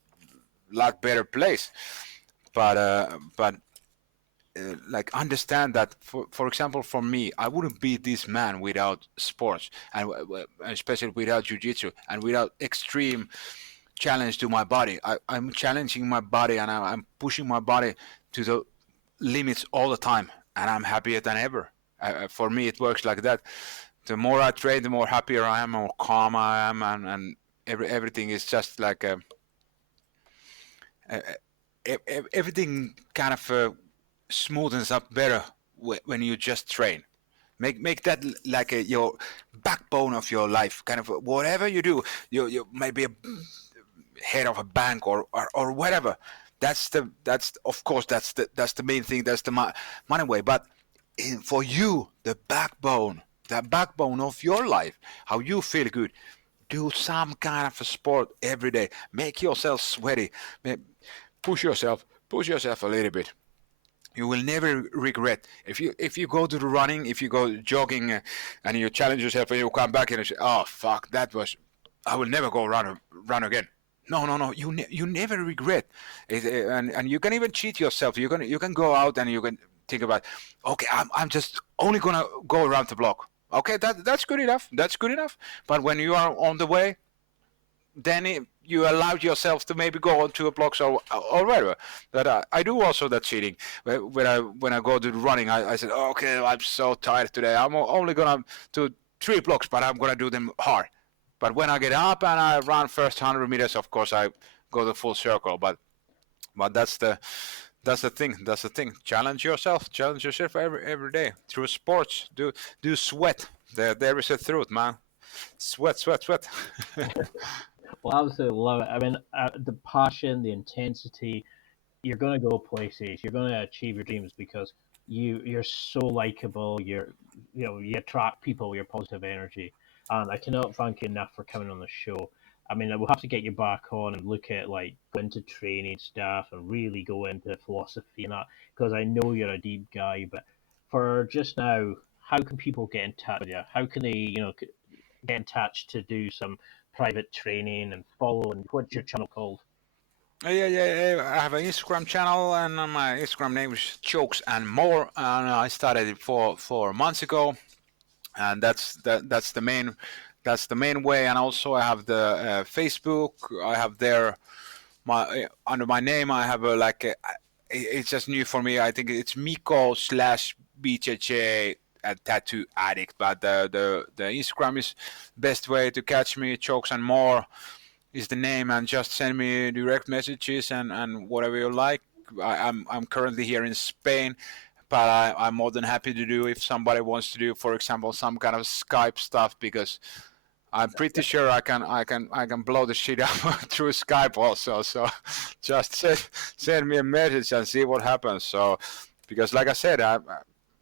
lot better place. But like, understand that, for example, for me, I wouldn't be this man without sports, and especially without jiu-jitsu and without extreme challenge to my body. I'm challenging my body, and I'm pushing my body to the limits all the time, and I'm happier than ever. For me, it works like that. The more I train, the more happier I am, more calm I am, and everything is just like everything kind of smoothens up better when you just train. Make that like your backbone of your life. Kind of whatever you do, you maybe a head of a bank or whatever. That's of course that's the main thing. That's the money way. But for you, the backbone of your life, how you feel good. Do some kind of a sport every day. Make yourself sweaty. Push yourself a little bit. You will never regret. If you go to the running, if you go jogging, and you challenge yourself, and you come back and you say, "Oh fuck, I will never go run again." No. You never regret. And you can even cheat yourself. You can go out and you can think about, okay, I'm just only gonna go around the block. Okay, that's good enough. That's good enough. But when you are on the way, then you allow yourself to maybe go on 2 blocks or whatever. That I do also that cheating. When I go to running, I said, okay, I'm so tired today. I'm only gonna do 3 blocks, but I'm gonna do them hard. But when I get up and I run first 100 meters, of course I go the full circle. But that's the thing. That's the thing. Challenge yourself every day through sports. Do sweat. There is a truth, man. Sweat. Well, I absolutely love it. I mean, the passion, the intensity, you're going to go places. You're going to achieve your dreams because you're so likable. You attract people with your positive energy, and I cannot thank you enough for coming on the show. I mean, we'll have to get you back on and look at like go into training stuff and really go into philosophy and that, because I know you're a deep guy. But for just now, how can people get in touch with you? How can they, get in touch to do some private training and follow? And what's your channel called? Yeah. I have an Instagram channel, and my Instagram name is Chokes and More, and I started it 4 months ago, and that's the main way. And also I have the Facebook. I have there under my name. I have it's just new for me. I think it's Miko/BJJ tattoo addict, but the Instagram is best way to catch me. Chokes and More is the name, and just send me direct messages and whatever you like. I'm currently here in Spain, but I'm more than happy to do if somebody wants to do, for example, some kind of Skype stuff, because I'm pretty sure I can blow the shit up through Skype also. So just send me a message and see what happens. So because like I said,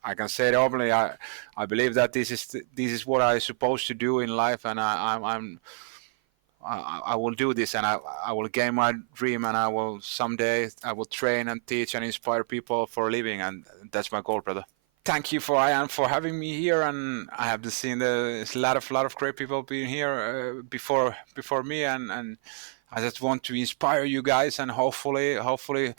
I can say it openly. I believe that this is what I'm supposed to do in life, and I will do this, and I will gain my dream, and I will someday I will train and teach and inspire people for a living, and that's my goal, brother. Thank you for Ian for having me here, and I have seen there's a lot of great people being here before me, and I just want to inspire you guys, and hopefully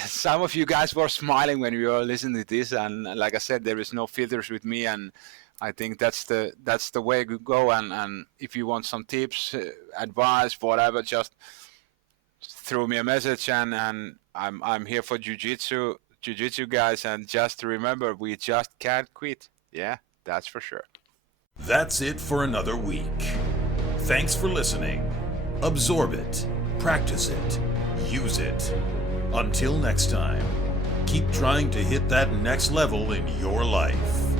some of you guys were smiling when you were listening to this, and like I said, there is no filters with me, and I think that's the way to go. And if you want some tips, advice, whatever, just throw me a message, and I'm here for Jiu-Jitsu guys, and just remember, we just can't quit. Yeah, that's for sure. That's it for another week. Thanks for listening. Absorb it, practice it, use it. Until next time, keep trying to hit that next level in your life.